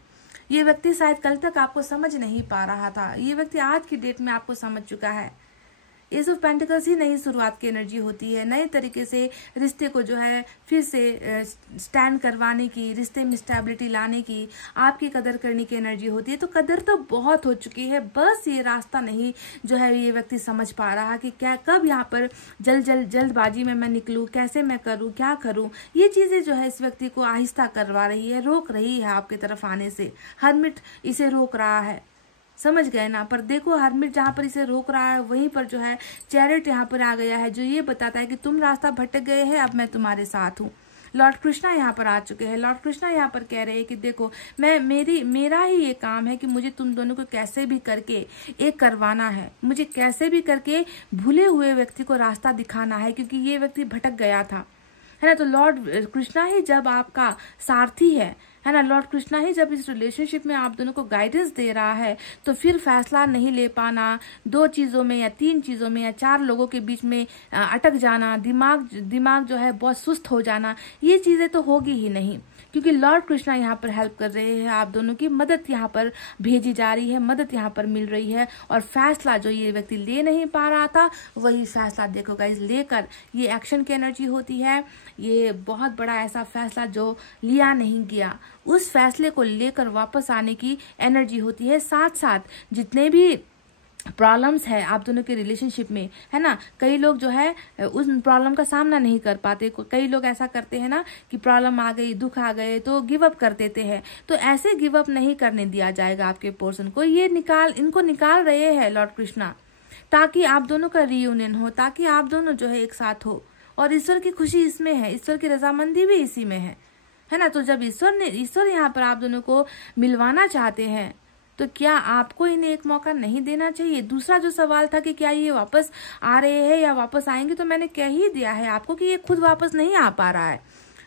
ये व्यक्ति शायद कल तक आपको समझ नहीं पा रहा था, ये व्यक्ति आज की डेट में आपको समझ चुका है। एस ऑफ पेंटिकल्स ही नई शुरुआत की एनर्जी होती है, नए तरीके से रिश्ते को जो है फिर से स्टैंड करवाने की, रिश्ते में स्टेबिलिटी लाने की, आपकी कदर करने की एनर्जी होती है। तो कदर तो बहुत हो चुकी है, बस ये रास्ता नहीं जो है ये व्यक्ति समझ पा रहा कि क्या कब यहाँ पर जल्दबाजी में मैं निकलूं, कैसे मैं करूं, क्या करूं। ये चीजें जो है इस व्यक्ति को आहिस्ता करवा रही है, रोक रही है आपकी तरफ आने से। हर्मिट इसे रोक रहा है, समझ गए ना। पर देखो हर्मिट जहां पर इसे रोक रहा है वहीं पर जो है चैरियट यहाँ पर आ गया है, जो ये बताता है कि तुम रास्ता भटक गए हैं, अब मैं तुम्हारे साथ हूँ। लॉर्ड कृष्णा यहाँ पर आ चुके हैं। लॉर्ड कृष्णा यहाँ पर कह रहे हैं कि देखो मेरा ही ये काम है कि मुझे तुम दोनों को कैसे भी करके एक करवाना है, मुझे कैसे भी करके भूले हुए व्यक्ति को रास्ता दिखाना है, क्योंकि ये व्यक्ति भटक गया था, है ना। तो लॉर्ड कृष्णा ही जब आपका सारथी है ना, लॉर्ड कृष्णा ही जब इस रिलेशनशिप में आप दोनों को गाइडेंस दे रहा है, तो फिर फैसला नहीं ले पाना, 2 चीजों में या 3 चीजों में या 4 लोगों के बीच में अटक जाना, दिमाग जो है बहुत सुस्त हो जाना, ये चीजें तो होगी ही नहीं, क्योंकि लॉर्ड कृष्णा यहाँ पर हेल्प कर रहे हैं। आप दोनों की मदद यहाँ पर भेजी जा रही है, मदद यहाँ पर मिल रही है, और फैसला जो ये व्यक्ति ले नहीं पा रहा था वही फैसला देखो गाइस लेकर, ये एक्शन की एनर्जी होती है। ये बहुत बड़ा ऐसा फैसला जो लिया नहीं गया, उस फैसले को लेकर वापस आने की एनर्जी होती है। साथ साथ जितने भी प्रॉब्लम्स है आप दोनों के रिलेशनशिप में, है ना, कई लोग जो है उस प्रॉब्लम का सामना नहीं कर पाते। कई लोग ऐसा करते हैं ना कि प्रॉब्लम आ गई, दुख आ गए तो गिव अप कर देते हैं। तो ऐसे गिव अप नहीं करने दिया जाएगा आपके पर्सन को। ये इनको निकाल रहे हैं लॉर्ड कृष्णा, ताकि आप दोनों का रियूनियन हो, ताकि आप दोनों जो है एक साथ हो। और ईश्वर की खुशी इसमें है, ईश्वर की रजामंदी भी इसी में है ना। तो जब ईश्वर यहाँ पर आप दोनों को मिलवाना चाहते हैं, तो क्या आपको इन्हें एक मौका नहीं देना चाहिए? दूसरा जो सवाल था कि क्या ये वापस आ रहे हैं या वापस आएंगे, तो मैंने कह ही दिया है आपको कि ये खुद वापस नहीं आ पा रहा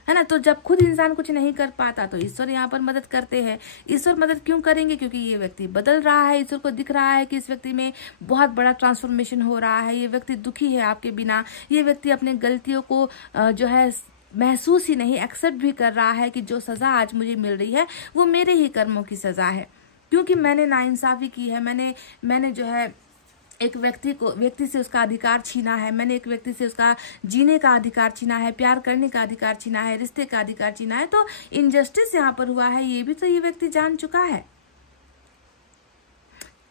है ना। तो जब खुद इंसान कुछ नहीं कर पाता तो ईश्वर यहाँ पर मदद करते हैं। ईश्वर मदद क्यों करेंगे? क्योंकि ये व्यक्ति बदल रहा है, ईश्वर को दिख रहा है कि इस व्यक्ति में बहुत बड़ा ट्रांसफॉर्मेशन हो रहा है। ये व्यक्ति दुखी है आपके बिना, ये व्यक्ति अपने गलतियों को जो है महसूस ही नहीं, एक्सेप्ट भी कर रहा है कि जो सजा आज मुझे मिल रही है वो मेरे ही कर्मों की सजा है, क्योंकि मैंने नाइंसाफी की है, मैंने जो है एक व्यक्ति से उसका अधिकार छीना है, मैंने एक व्यक्ति से उसका जीने का अधिकार छीना है, प्यार करने का अधिकार छीना है, रिश्ते का अधिकार छीना है। तो इनजस्टिस यहाँ पर हुआ है, ये भी तो ये व्यक्ति जान चुका है।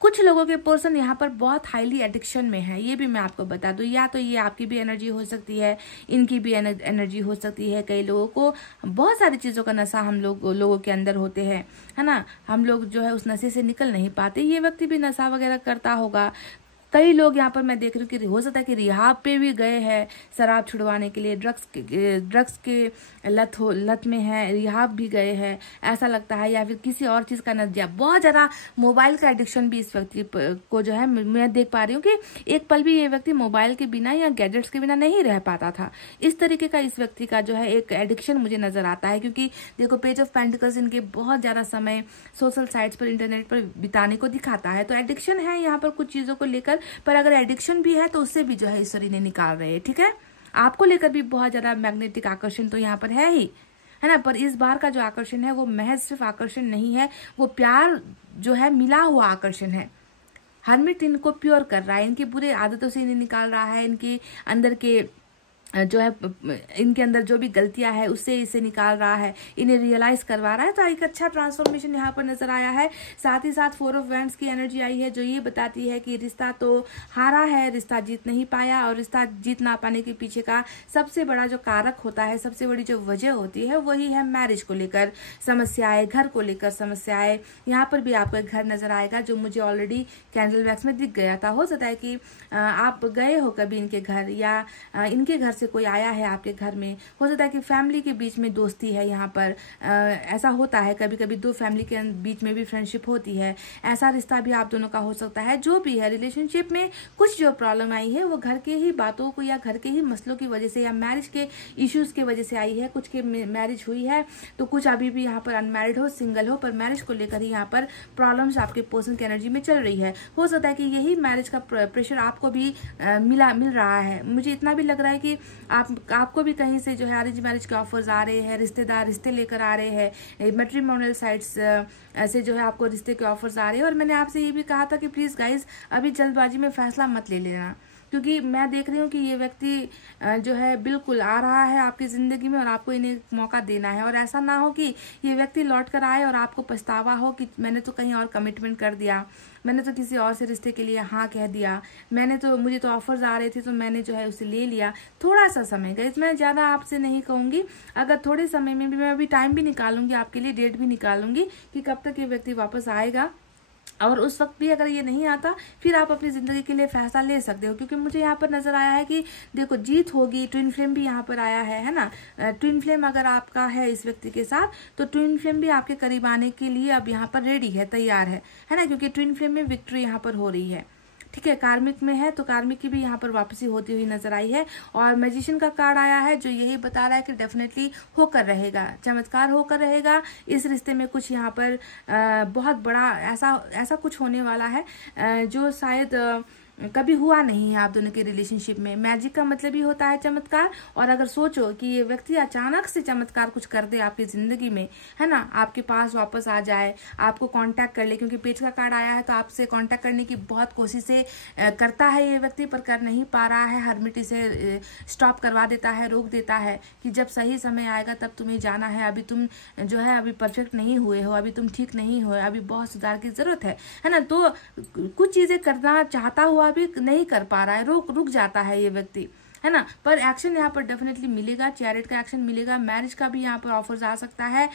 कुछ लोगों के पर्सन यहाँ पर बहुत हाईली एडिक्शन में है, ये भी मैं आपको बता दूं। या तो ये आपकी भी एनर्जी हो सकती है, इनकी भी एनर्जी हो सकती है। कई लोगों को बहुत सारी चीजों का नशा हम लोगों के अंदर होते हैं, है ना। हम लोग जो है उस नशे से निकल नहीं पाते। ये व्यक्ति भी नशा वगैरह करता होगा। कई लोग यहाँ पर मैं देख रही हूँ कि हो सकता है कि रिहाब पे भी गए हैं शराब छुड़वाने के लिए, ड्रग्स के लत में है, रिहाब भी गए हैं ऐसा लगता है, या फिर किसी और चीज का नजरिया। बहुत ज्यादा मोबाइल का एडिक्शन भी इस व्यक्ति को जो है मैं देख पा रही हूँ कि एक पल भी ये व्यक्ति मोबाइल के बिना या गैजेट्स के बिना नहीं रह पाता था। इस तरीके का इस व्यक्ति का जो है एक एडिक्शन मुझे नजर आता है, क्योंकि देखो पेज ऑफ पेंटिकल्स इनके बहुत ज्यादा समय सोशल साइट्स पर, इंटरनेट पर बिताने को दिखाता है। तो एडिक्शन है यहाँ पर कुछ चीजों को लेकर, पर अगर एडिक्शन भी है तो उससे भी जो है ईश्वर इन्हें निकाल रहे हैं। ठीक है, आपको लेकर भी बहुत ज्यादा मैग्नेटिक आकर्षण तो यहाँ पर है ही, है ना। पर इस बार का जो आकर्षण है वो महज सिर्फ आकर्षण नहीं है, वो प्यार जो है मिला हुआ आकर्षण है। हर्मिट इनको प्योर कर रहा है, इनकी बुरी आदतों से इन्हें निकाल रहा है, इनके अंदर के जो है इनके अंदर जो भी गलतियां है उससे इसे निकाल रहा है, इन्हें रियलाइज करवा रहा है। तो एक अच्छा ट्रांसफॉर्मेशन यहाँ पर नजर आया है। साथ ही साथ 4 ऑफ वैंड्स की एनर्जी आई है, जो ये बताती है कि रिश्ता तो हारा है, रिश्ता जीत नहीं पाया, और रिश्ता जीत ना पाने के पीछे का सबसे बड़ा जो कारक होता है, सबसे बड़ी जो वजह होती है वही है मैरिज को लेकर समस्याएं, घर को लेकर समस्याएं। यहाँ पर भी आपको एक घर नजर आएगा जो मुझे ऑलरेडी कैंडल वैक्स में दिख गया था। हो सकता है कि आप गए हो कभी इनके घर, या इनके घर से कोई आया है आपके घर में। हो सकता है कि फैमिली के बीच में दोस्ती है, यहाँ पर ऐसा होता है कभी कभी, 2 फैमिली के बीच में भी फ्रेंडशिप होती है, ऐसा रिश्ता भी आप दोनों का हो सकता है। जो भी है रिलेशनशिप में कुछ जो प्रॉब्लम आई है वो घर के ही बातों को या घर के ही मसलों की वजह से या मैरिज के इश्यूज की वजह से आई है। कुछ के मैरिज हुई है तो कुछ अभी भी यहाँ पर अनमैरिड हो, सिंगल हो, पर मैरिज को लेकर ही यहाँ पर प्रॉब्लम्स आपके पर्सन की एनर्जी में चल रही है। हो सकता है कि यही मैरिज का प्रेशर आपको भी मिल रहा है। मुझे इतना भी लग रहा है कि आपको भी कहीं से जो है अरेंज मैरिज के ऑफर्स आ रहे हैं, रिश्तेदार रिश्ते लेकर आ रहे हैं, मैट्रिमोनियल साइट्स से जो है आपको रिश्ते के ऑफर्स आ रहे हैं। और मैंने आपसे ये भी कहा था कि प्लीज गाइज अभी जल्दबाजी में फैसला मत ले लेना, क्योंकि मैं देख रही हूँ कि ये व्यक्ति जो है बिल्कुल आ रहा है आपकी जिंदगी में और आपको इन्हें मौका देना है। और ऐसा ना हो कि ये व्यक्ति लौट कर आए और आपको पछतावा हो कि मैंने तो कहीं और कमिटमेंट कर दिया, मैंने तो किसी और से रिश्ते के लिए हाँ कह दिया, मुझे तो ऑफर्स आ रहे थे तो मैंने जो है उसे ले लिया। थोड़ा सा समय गाइस, मैं ज़्यादा आपसे नहीं कहूँगी, अगर थोड़े समय में भी मैं अभी टाइम भी निकालूंगी आपके लिए, डेट भी निकालूंगी कि कब तक ये व्यक्ति वापस आएगा। और उस वक्त भी अगर ये नहीं आता फिर आप अपनी जिंदगी के लिए फैसला ले सकते हो, क्योंकि मुझे यहाँ पर नजर आया है कि देखो जीत होगी। ट्विन फ्लेम भी यहाँ पर आया है ना। ट्विन फ्लेम अगर आपका है इस व्यक्ति के साथ तो ट्विन फ्लेम भी आपके करीब आने के लिए अब यहाँ पर रेडी है, तैयार है ना, क्योंकि ट्विन फ्लेम में विक्ट्री यहाँ पर हो रही है। ठीक है, कार्मिक में है तो कार्मिक की भी यहाँ पर वापसी होती हुई नजर आई है। और मैजिशियन का कार्ड आया है जो यही बता रहा है कि डेफिनेटली होकर रहेगा, चमत्कार होकर रहेगा। इस रिश्ते में कुछ यहाँ पर बहुत बड़ा ऐसा कुछ होने वाला है जो शायद कभी हुआ नहीं है आप दोनों के रिलेशनशिप में। मैजिक का मतलब ही होता है चमत्कार। और अगर सोचो कि ये व्यक्ति अचानक से चमत्कार कुछ कर दे आपकी जिंदगी में, है ना, आपके पास वापस आ जाए, आपको कांटेक्ट कर ले, क्योंकि पेज का कार्ड आया है तो आपसे कांटेक्ट करने की बहुत कोशिशें करता है ये व्यक्ति, पर कर नहीं पा रहा है। हरमिट इसे स्टॉप करवा देता है, रोक देता है कि जब सही समय आएगा तब तुम्हें जाना है, अभी तुम जो है अभी परफेक्ट नहीं हुए हो, अभी तुम ठीक नहीं हो, अभी बहुत सुधार की जरूरत है ना। तो कुछ चीजें करना चाहता हुआ भी नहीं कर पा रहा है, रुक जाता है ये व्यक्ति, है ना। पर एक्शन यहाँ पर डेफिनेटली मिलेगा, चैरिट का एक्शन मिलेगा। मैरिज का भी यहाँ पर ऑफर्स आ सकता है।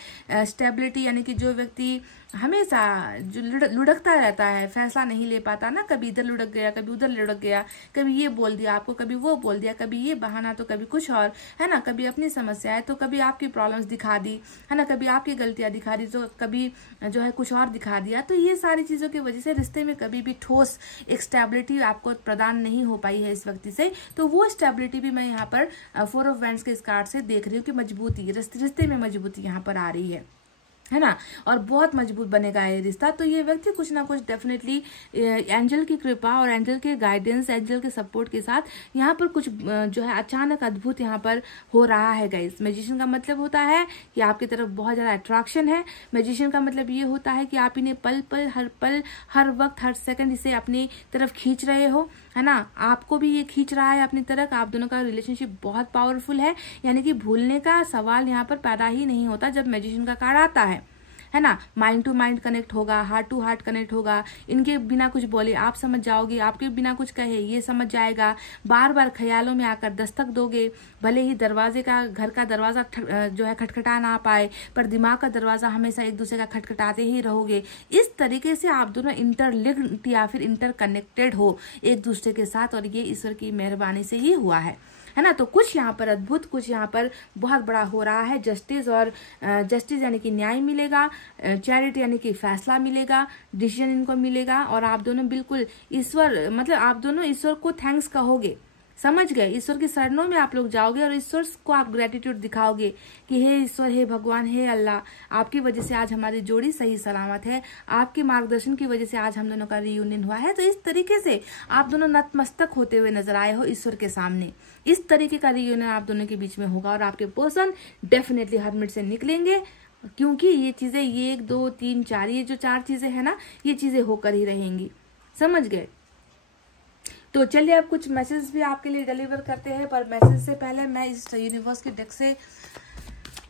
स्टेबिलिटी यानी कि जो व्यक्ति हमेशा जो लुढ़कता रहता है, फैसला नहीं ले पाता ना, कभी इधर लुढ़क गया, कभी उधर लुढ़क गया, कभी ये बोल दिया आपको, कभी वो बोल दिया, कभी ये बहाना तो कभी कुछ और, है ना, कभी अपनी समस्या है तो कभी आपकी प्रॉब्लम्स दिखा दी, है ना, कभी आपकी गलतियां दिखा दी तो कभी जो है कुछ और दिखा दिया। तो ये सारी चीजों की वजह से रिश्ते में कभी भी ठोस एक स्टेबिलिटी आपको प्रदान नहीं हो पाई है इस व्यक्ति से। तो वो स्टेबिलिटी भी मैं यहाँ पर 4 ऑफ वैंड्स के इस कार्ड से देख रही हूँ कि मजबूती, रिश्ते में मजबूती यहाँ पर आ रही है ना, और बहुत मजबूत बनेगा ये रिश्ता। तो ये व्यक्ति कुछ ना कुछ डेफिनेटली एंजल की कृपा और एंजल के गाइडेंस, एंजल के सपोर्ट के साथ यहाँ पर कुछ जो है अचानक अद्भुत यहाँ पर हो रहा है गाइस। मैजिशियन का मतलब होता है कि आपकी तरफ बहुत ज्यादा अट्रैक्शन है। मैजिशियन का मतलब ये होता है कि आप इन्हें पल हर वक्त हर सेकंड इसे अपनी तरफ खींच रहे हो, है ना, आपको भी ये खींच रहा है अपनी तरफ। आप दोनों का रिलेशनशिप बहुत पावरफुल है, यानी कि भूलने का सवाल यहाँ पर पैदा ही नहीं होता जब मैजिशियन का कार्ड आता है ना। माइंड टू माइंड कनेक्ट होगा, हार्ट टू हार्ट कनेक्ट होगा। इनके बिना कुछ बोले आप समझ जाओगे, आपके बिना कुछ कहे ये समझ जाएगा। बार बार ख्यालों में आकर दस्तक दोगे, भले ही घर का दरवाजा जो है खटखटा ना पाए, पर दिमाग का दरवाजा हमेशा एक दूसरे का खटखटाते ही रहोगे। इस तरीके से आप दोनों इंटरलिंक्ड या फिर इंटरकनेक्टेड हो एक दूसरे के साथ, और ये ईश्वर की मेहरबानी से ही हुआ है ना। तो कुछ यहाँ पर अद्भुत, कुछ यहाँ पर बहुत बड़ा हो रहा है। जस्टिस यानी कि न्याय मिलेगा, चैरिटी यानी कि फैसला मिलेगा, डिसीजन इनको मिलेगा। और आप दोनों बिल्कुल आप दोनों ईश्वर को थैंक्स कहोगे, समझ गए, ईश्वर के शरणों में आप लोग जाओगे और ईश्वर को आप ग्रेटिट्यूड दिखाओगे कि हे ईश्वर, हे भगवान, हे अल्लाह, आपकी वजह से आज हमारी जोड़ी सही सलामत है, आपके मार्गदर्शन की वजह से आज हम दोनों का रियूनियन हुआ है। तो इस तरीके से आप दोनों नतमस्तक होते हुए नजर आए हो ईश्वर के सामने। इस तरीके का रियूनियन आप दोनों के बीच में होगा और आपके पर्सन डेफिनेटली हरमिट से निकलेंगे, क्योंकि ये चीजें 1 2 3 4 ये जो 4 चीजें है ना, ये चीजें होकर ही रहेंगी, समझ गए। तो चलिए अब कुछ मैसेज भी आपके लिए डिलीवर करते हैं, पर मैसेज से पहले मैं इस यूनिवर्स के डेक से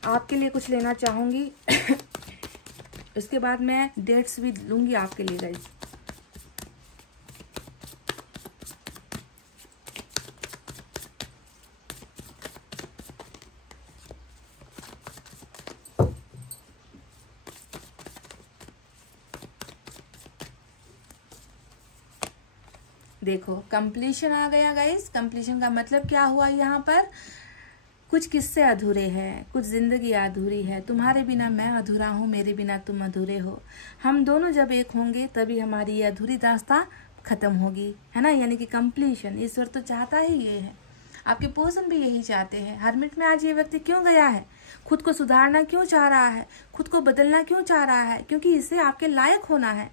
आपके लिए कुछ लेना चाहूंगी। उसके बाद मैं डेट्स भी लूंगी आपके लिए गाइस। देखो कंप्लीशन आ गया गाइस। कंप्लीशन का मतलब क्या हुआ, यहाँ पर कुछ किस्से अधूरे हैं, कुछ जिंदगी अधूरी है। तुम्हारे बिना मैं अधूरा हूँ, मेरे बिना तुम अधूरे हो। हम दोनों जब एक होंगे तभी हमारी ये अधूरी दास्तां खत्म होगी, है ना, यानी कि कंप्लीशन। ईश्वर तो चाहता ही ये है, आपके पर्सन भी यही चाहते हैं। हरमिट में आज ये व्यक्ति क्यों गया है, खुद को सुधारना क्यों चाह रहा है, खुद को बदलना क्यों चाह रहा है, क्योंकि इसे आपके लायक होना है।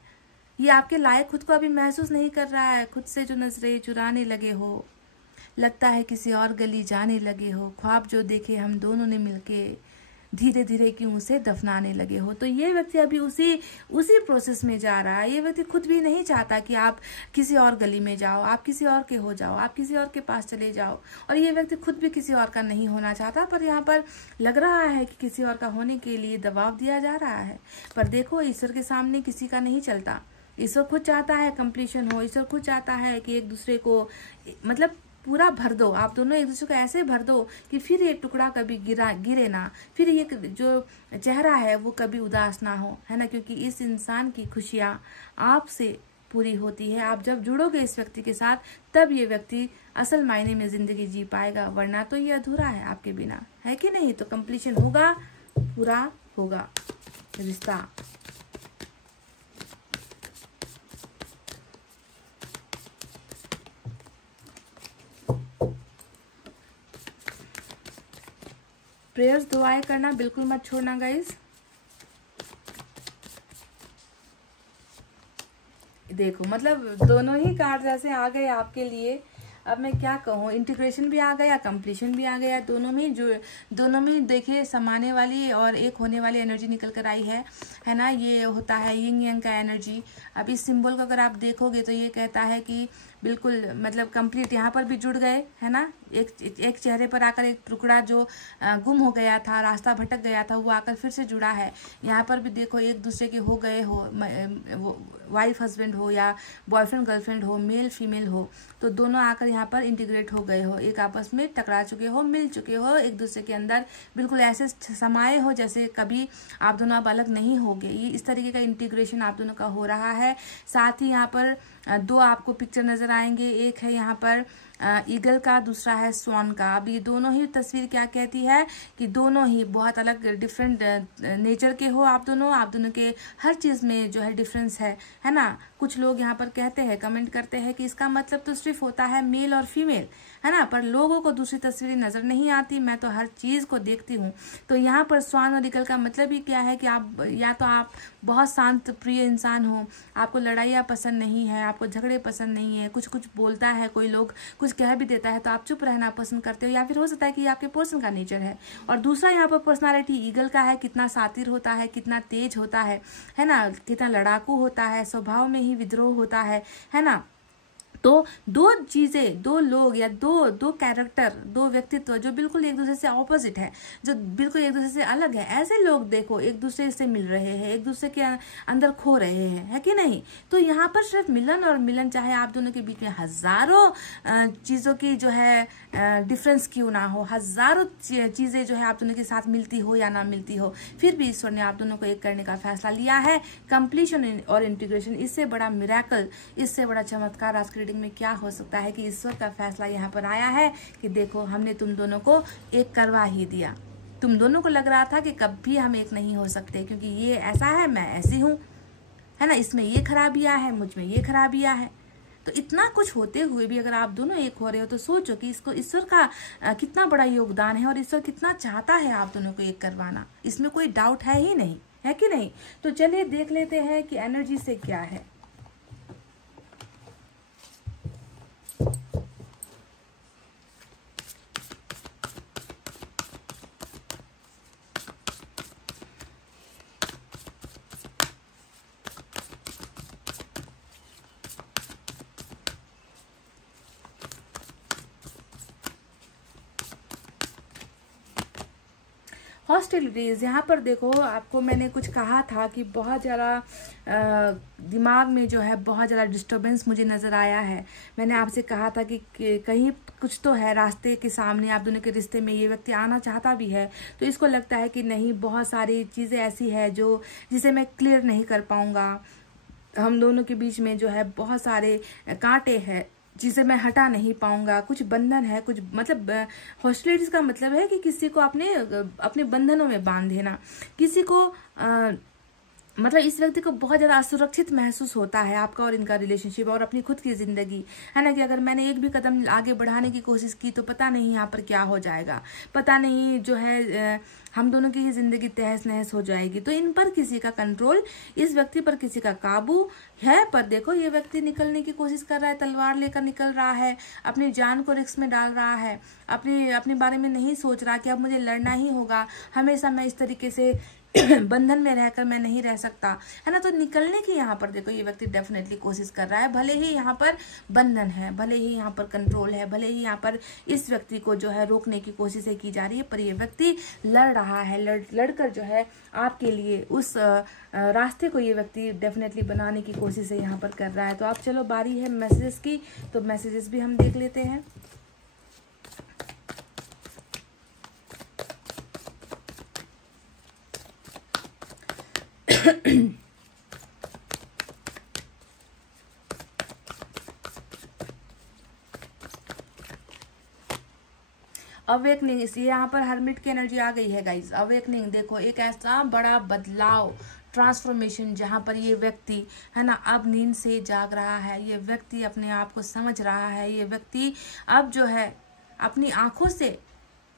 ये आपके लायक खुद को अभी महसूस नहीं कर रहा है। खुद से जो नजरें चुराने लगे हो, लगता है किसी और गली जाने लगे हो। ख्वाब जो देखे हम दोनों ने मिलके, धीरे धीरे क्यों उसे दफनाने लगे हो। तो ये व्यक्ति अभी उसी प्रोसेस में जा रहा है। ये व्यक्ति खुद भी नहीं चाहता कि आप किसी और गली में जाओ, आप किसी और के हो जाओ, आप किसी और के पास चले जाओ, और ये व्यक्ति खुद भी किसी और का नहीं होना चाहता, पर यहाँ पर लग रहा है कि किसी और का होने के लिए दबाव दिया जा रहा है। पर देखो, ईश्वर के सामने किसी का नहीं चलता। ईश्वर खुद चाहता है कंप्लीशन हो, ईश्वर खुद चाहता है कि एक दूसरे को मतलब पूरा भर दो, आप दोनों एक दूसरे को ऐसे भर दो कि फिर ये टुकड़ा कभी गिरे ना, फिर ये जो चेहरा है वो कभी उदास ना हो, है ना। क्योंकि इस इंसान की खुशियाँ आपसे पूरी होती है। आप जब जुड़ोगे इस व्यक्ति के साथ, तब ये व्यक्ति असल मायने में जिंदगी जी पाएगा, वरना तो ये अधूरा है आपके बिना, है कि नहीं। तो कंप्लीशन होगा, पूरा होगा रिश्ता। प्रेयर्स दुआएं करना बिल्कुल मत छोड़ना गाइस। देखो मतलब दोनों ही कार्ड जैसे आ गए आपके लिए। अब मैं क्या कहूँ, इंटीग्रेशन भी आ गया, कंप्लीशन भी आ गया, दोनों में देखिए समाने वाली और एक होने वाली एनर्जी निकल कर आई है ना। ये होता है यिंग यांग का एनर्जी। अब इस सिंबल को अगर आप देखोगे तो ये कहता है कि बिल्कुल मतलब कंप्लीट यहाँ पर भी जुड़ गए, है ना। एक चेहरे पर आकर एक टुकड़ा जो गुम हो गया था, रास्ता भटक गया था, वो आकर फिर से जुड़ा है। यहाँ पर भी देखो एक दूसरे के हो गए हो, वाइफ हस्बैंड हो या बॉयफ्रेंड गर्लफ्रेंड हो, मेल फीमेल हो, तो दोनों आकर यहाँ पर इंटीग्रेट हो गए हो, एक आपस में टकरा चुके हो, मिल चुके हो एक दूसरे के अंदर, बिल्कुल ऐसे समाये हो जैसे कभी आप दोनों अब अलग नहीं होगे। ये इस तरीके का इंटीग्रेशन आप दोनों का हो रहा है। साथ ही यहाँ पर दो आपको पिक्चर नजर आएंगे, एक है यहाँ पर ईगल का, दूसरा है स्वान का। अब ये दोनों ही तस्वीर क्या कहती है कि दोनों ही बहुत अलग डिफरेंट नेचर के हो। आप दोनों के हर चीज में जो है डिफरेंस है ना। कुछ लोग यहाँ पर कहते हैं, कमेंट करते हैं कि इसका मतलब तो सिर्फ होता है मेल और फीमेल, है ना, पर लोगों को दूसरी तस्वीरें नजर नहीं आती। मैं तो हर चीज को देखती हूँ। तो यहाँ पर स्वान और ईगल का मतलब ही क्या है कि आप या तो आप बहुत शांत प्रिय इंसान हो, आपको लड़ाइयाँ पसंद नहीं है, आपको झगड़े पसंद नहीं है, कुछ बोलता है कोई लोग, कुछ कह भी देता है तो आप चुप रहना पसंद करते हो, या फिर हो सकता है कि ये आपके पर्सन का नेचर है। और दूसरा यहाँ पर पर्सनालिटी ईगल का है, कितना शातिर होता है, कितना तेज होता है ना, कितना लड़ाकू होता है, स्वभाव में ही विद्रोह होता है ना। तो दो चीजें, दो लोग या दो कैरेक्टर, दो व्यक्तित्व जो बिल्कुल एक दूसरे से ऑपोजिट है, जो बिल्कुल एक दूसरे से अलग है, ऐसे लोग देखो एक दूसरे से मिल रहे हैं, एक दूसरे के अंदर खो रहे हैं, है कि नहीं। तो यहाँ पर सिर्फ मिलन और मिलन, चाहे आप दोनों के बीच में हजारों चीजों की जो है डिफरेंस क्यों ना हो, हजारों चीजें जो है आप दोनों के साथ मिलती हो या ना मिलती हो, फिर भी ईश्वर ने आप दोनों को एक करने का फैसला लिया है। कंप्लीशन और इंटीग्रेशन, इससे बड़ा मिरेकल, इससे बड़ा चमत्कार आज की रीडिंग में क्या हो सकता है कि ईश्वर का फैसला यहाँ पर आया है कि देखो हमने तुम दोनों को एक करवा ही दिया। तुम दोनों को लग रहा था कि कभी हम एक नहीं हो सकते, क्योंकि ये ऐसा है, मैं ऐसी हूँ, है ना, इसमें ये खराबियां है, मुझ में ये खराबियां है। तो इतना कुछ होते हुए भी अगर आप दोनों एक हो रहे हो तो सोचो कि इसको ईश्वर का कितना बड़ा योगदान है और ईश्वर कितना चाहता है आप दोनों को एक करवाना। इसमें कोई डाउट है ही नहीं, है कि नहीं। तो चलिए देख लेते हैं कि एनर्जी से क्या है। हॉस्टिलिटीज, यहाँ पर देखो आपको मैंने कुछ कहा था कि बहुत ज़्यादा दिमाग में जो है बहुत ज़्यादा डिस्टर्बेंस मुझे नज़र आया है। मैंने आपसे कहा था कि कहीं कुछ तो है रास्ते के सामने, आप दोनों के रिश्ते में ये व्यक्ति आना चाहता भी है, तो इसको लगता है कि नहीं, बहुत सारी चीज़ें ऐसी है जिसे मैं क्लियर नहीं कर पाऊँगा। हम दोनों के बीच में जो है बहुत सारे कांटे हैं जिसे मैं हटा नहीं पाऊंगा, कुछ बंधन है, कुछ मतलब हॉस्टिलिटीज का मतलब है कि किसी को अपने बंधनों में बांध देना, किसी को मतलब इस व्यक्ति को बहुत ज़्यादा असुरक्षित महसूस होता है आपका और इनका रिलेशनशिप और अपनी खुद की ज़िंदगी, है ना, कि अगर मैंने एक भी कदम आगे बढ़ाने की कोशिश की तो पता नहीं यहाँ पर क्या हो जाएगा, पता नहीं जो है हम दोनों की ही ज़िंदगी तहस नहस हो जाएगी। तो इन पर किसी का कंट्रोल, इस व्यक्ति पर किसी का काबू है। पर देखो ये व्यक्ति निकलने की कोशिश कर रहा है, तलवार लेकर निकल रहा है, अपनी जान को रिस्क में डाल रहा है, अपने बारे में नहीं सोच रहा कि अब मुझे लड़ना ही होगा, हमेशा मैं इस तरीके से बंधन में रहकर मैं नहीं रह सकता, है ना। तो निकलने की यहाँ पर देखो ये व्यक्ति डेफिनेटली कोशिश कर रहा है। भले ही यहाँ पर बंधन है, भले ही यहाँ पर कंट्रोल है, भले ही यहाँ पर इस व्यक्ति को जो है रोकने की कोशिशें की जा रही है, पर ये व्यक्ति लड़ रहा है। लड़कर जो है आपके लिए उस रास्ते को ये व्यक्ति डेफिनेटली बनाने की कोशिश यहाँ पर कर रहा है। तो आप चलो बारी है मैसेजेस की, तो मैसेजेस भी हम देख लेते हैं। अवेकनिंग, इसलिए यहाँ पर हर्मिट की एनर्जी आ गई है गाइज। अवेकनिंग देखो एक ऐसा बड़ा बदलाव, ट्रांसफॉर्मेशन, जहाँ पर ये व्यक्ति है ना अब नींद से जाग रहा है, ये व्यक्ति अपने आप को समझ रहा है, ये व्यक्ति अब जो है अपनी आंखों से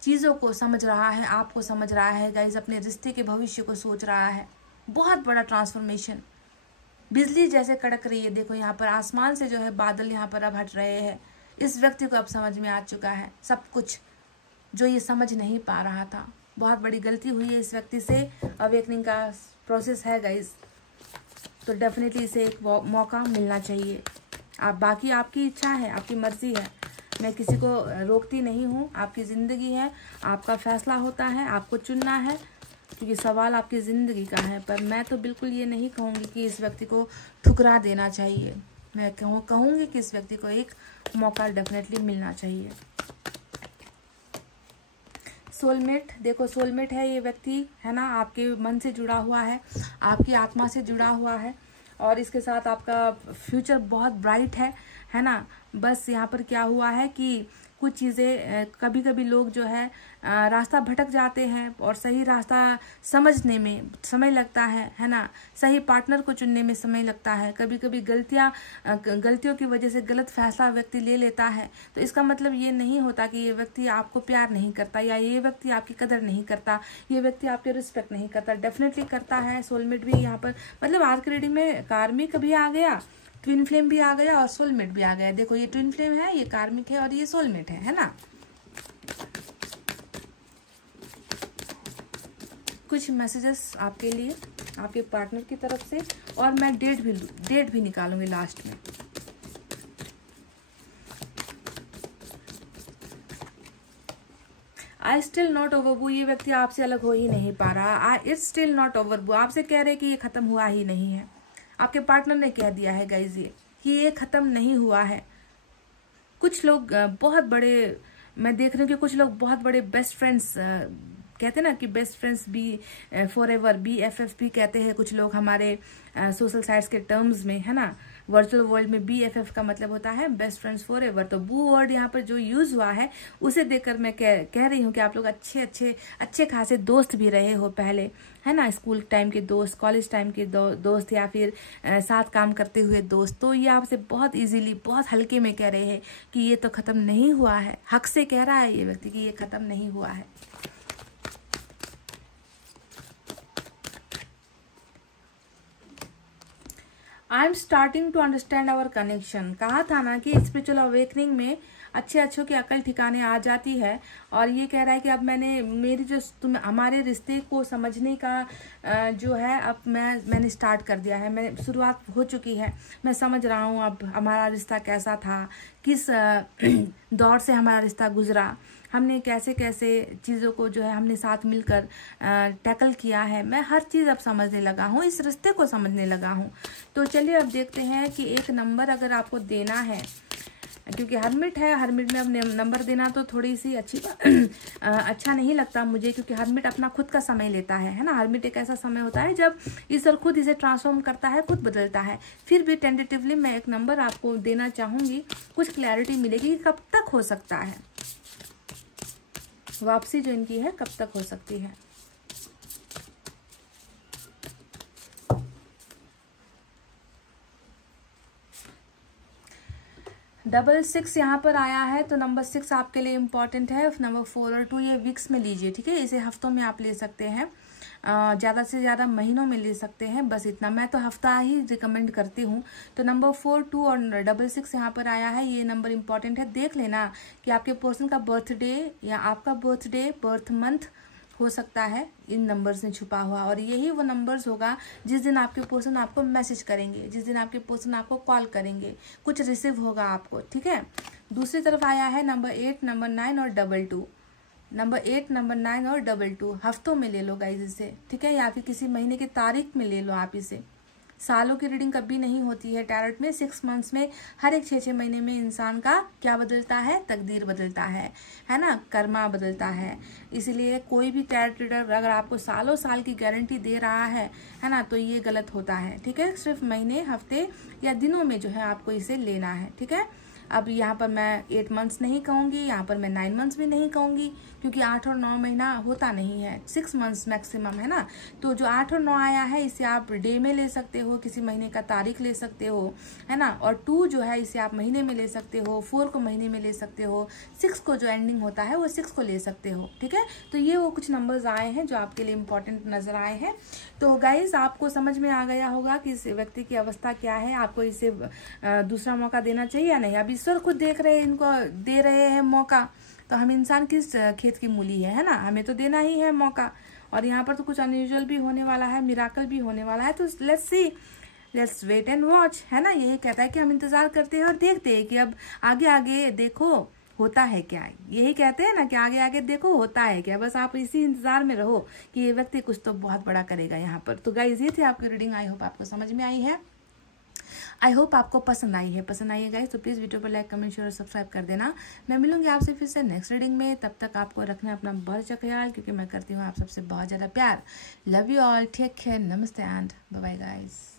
चीज़ों को समझ रहा है, आपको समझ रहा है गाइज, अपने रिश्ते के भविष्य को सोच रहा है। बहुत बड़ा ट्रांसफॉर्मेशन, बिजली जैसे कड़क रही है। देखो यहाँ पर आसमान से जो है बादल यहाँ पर अब हट रहे हैं। इस व्यक्ति को अब समझ में आ चुका है सब कुछ जो ये समझ नहीं पा रहा था। बहुत बड़ी गलती हुई है इस व्यक्ति से, अवेकनिंग का प्रोसेस है गाइज। तो डेफिनेटली इसे एक मौका मिलना चाहिए। आप बाकी आपकी इच्छा है, आपकी मर्जी है, मैं किसी को रोकती नहीं हूँ। आपकी ज़िंदगी है, आपका फैसला होता है, आपको चुनना है, क्योंकि सवाल आपकी ज़िंदगी का है। पर मैं तो बिल्कुल ये नहीं कहूँगी कि इस व्यक्ति को ठुकरा देना चाहिए। मैं कहूँगी कि इस व्यक्ति को एक मौका डेफिनेटली मिलना चाहिए। सोलमेट, देखो सोलमेट है ये व्यक्ति, है ना, आपके मन से जुड़ा हुआ है, आपकी आत्मा से जुड़ा हुआ है, और इसके साथ आपका फ्यूचर बहुत ब्राइट है ना। बस यहाँ पर क्या हुआ है कि कुछ चीज़ें कभी कभी लोग जो है रास्ता भटक जाते हैं और सही रास्ता समझने में समय लगता है ना। सही पार्टनर को चुनने में समय लगता है। कभी कभी गलतियों की वजह से गलत फैसला व्यक्ति ले लेता है। तो इसका मतलब ये नहीं होता कि ये व्यक्ति आपको प्यार नहीं करता या ये व्यक्ति आपकी कदर नहीं करता, ये व्यक्ति आपके रिस्पेक्ट नहीं करता। डेफिनेटली करता है। सोलमेट भी यहाँ पर मतलब आज की रीडिंग में कार्मिक भी आ गया, ट्विन फ्लेम भी आ गया और सोलमेट भी आ गया। देखो ये ट्विन फ्लेम है, ये कार्मिक है और ये सोलमेट है ना। कुछ मैसेजेस आपके लिए आपके पार्टनर की तरफ से, और मैं डेट भी निकालूंगी लास्ट में। आई स्टिल नॉट ओवर बू, ये व्यक्ति आपसे अलग हो ही नहीं पा रहा। I it's still not over बू, आपसे कह रहे कि ये खत्म हुआ ही नहीं है। आपके पार्टनर ने कह दिया है गाइज ये कि ये खत्म नहीं हुआ है। कुछ लोग बहुत बड़े, मैं देख रही हूँ कि कुछ लोग बहुत बड़े बेस्ट फ्रेंड्स, कहते हैं ना कि best friends be forever, BFF भी कहते हैं कुछ लोग हमारे सोशल साइट्स के टर्म्स में, है ना। वर्चुअल वर्ल्ड में BFF का मतलब होता है बेस्ट फ्रेंड्स फॉर एवर। तो बू वर्ड यहाँ पर जो यूज हुआ है उसे देखकर मैं कह रही हूँ कि आप लोग अच्छे खासे दोस्त भी रहे हो पहले, है ना। स्कूल टाइम के दोस्त, कॉलेज टाइम के दोस्त, या फिर साथ काम करते हुए दोस्त। तो ये आपसे बहुत इजीली, बहुत हल्के में कह रहे हैं कि ये तो खत्म नहीं हुआ है। हक से कह रहा है ये व्यक्ति कि ये खत्म नहीं हुआ है। I am starting to understand our connection. कहा था ना कि स्पिरिचुअल अवेकनिंग में अच्छों की अकल ठिकाने आ जाती है, और ये कह रहा है कि अब मेरी जो हमारे रिश्ते को समझने का जो है अब मैंने स्टार्ट कर दिया है। मैं शुरुआत हो चुकी है, मैं समझ रहा हूँ अब हमारा रिश्ता कैसा था, किस दौर से हमारा रिश्ता गुजरा, हमने कैसे चीज़ों को जो है हमने साथ मिलकर टैकल किया है। मैं हर चीज़ अब समझने लगा हूँ, इस रिश्ते को समझने लगा हूँ। तो चलिए अब देखते हैं कि एक नंबर अगर आपको देना है, क्योंकि हर्मिट है, हर्मिट में अब नंबर देना तो थोड़ी सी अच्छा नहीं लगता मुझे, क्योंकि हर्मिट अपना खुद का समय लेता है ना। हर्मिट एक ऐसा समय होता है जब ईश्वर खुद इसे ट्रांसफॉर्म करता है, खुद बदलता है। फिर भी टेंटेटिवली मैं एक नंबर आपको देना चाहूंगी, कुछ क्लैरिटी मिलेगी कि कब तक हो सकता है वापसी जो इनकी है, कब तक हो सकती है। 666 यहाँ पर आया है, तो नंबर 6 आपके लिए इम्पॉर्टेंट है। नंबर 4 और 2 ये वीक्स में लीजिए, ठीक है। इसे हफ्तों में आप ले सकते हैं, ज़्यादा से ज़्यादा महीनों में ले सकते हैं, बस इतना। मैं तो हफ्ता ही रिकमेंड करती हूँ। तो नंबर 4, 2 और 666 यहाँ पर आया है, ये नंबर इम्पॉर्टेंट है। देख लेना कि आपके पर्सन का बर्थडे या आपका बर्थडे, बर्थ मंथ हो सकता है इन नंबर्स में छुपा हुआ, और यही वो नंबर्स होगा जिस दिन आपके पर्सन आपको मैसेज करेंगे, जिस दिन आपके पर्सन आपको कॉल करेंगे, कुछ रिसीव होगा आपको, ठीक है। दूसरी तरफ आया है नंबर 8, नंबर 9 और 22। नंबर 8, नंबर 9 और 22 हफ्तों में ले लो गाइज इसे, ठीक है, या फिर किसी महीने की तारीख में ले लो आप इसे। सालों की रीडिंग कभी नहीं होती है टैरोट में। 6 मंथ्स में, हर एक 6 महीने में इंसान का क्या बदलता है, तकदीर बदलता है ना, कर्मा बदलता है। इसीलिए कोई भी टैरोट रीडर अगर आपको सालों साल की गारंटी दे रहा है ना, तो ये गलत होता है, ठीक है। सिर्फ महीने, हफ्ते या दिनों में जो है आपको इसे लेना है, ठीक है। अब यहाँ पर मैं 8 मंथ्स नहीं कहूँगी, यहाँ पर मैं 9 मंथ्स भी नहीं कहूँगी, क्योंकि 8 और 9 महीना होता नहीं है, 6 मंथ्स मैक्सिमम, है ना। तो जो 8 और 9 आया है, इसे आप डे में ले सकते हो, किसी महीने का तारीख ले सकते हो, है ना। और 2 जो है इसे आप महीने में ले सकते हो, 4 को महीने में ले सकते हो, 6 को जो एंडिंग होता है वो 6 को ले सकते हो, ठीक है। तो ये वो कुछ नंबर्स आए हैं जो आपके लिए इम्पोर्टेंट नजर आए हैं। तो गाइज आपको समझ में आ गया होगा कि इस व्यक्ति की अवस्था क्या है, आपको इसे दूसरा मौका देना चाहिए या नहीं। अब ईश्वर खुद देख रहे हैं, इनको दे रहे हैं मौका, तो हम इंसान किस खेत की मूली है ना, हमें तो देना ही है मौका। और यहाँ पर तो कुछ अनयूजुअल भी होने वाला है, मिराकल भी होने वाला है। तो let's see, let's wait and watch, है ना। यही कहता है कि हम इंतजार करते हैं और देखते हैं कि अब आगे आगे देखो होता है क्या। यही कहते हैं ना कि आगे आगे देखो होता है क्या। बस आप इसी इंतजार में रहो कि ये व्यक्ति कुछ तो बहुत बड़ा करेगा यहाँ पर। तो गाइज ये थी आपकी रीडिंग, आई होप आपको समझ में आई है, आई होप आपको पसंद आई है गाइस। तो प्लीज़ वीडियो पर लाइक, कमेंट, शेयर और सब्सक्राइब कर देना। मैं मिलूंगी आपसे फिर से नेक्स्ट रीडिंग में। तब तक आपको रखना अपना बहुत अच्छा ख्याल, क्योंकि मैं करती हूँ आप सबसे बहुत ज़्यादा प्यार। Love you all, take care, नमस्ते एंड बाय बाय गाइस।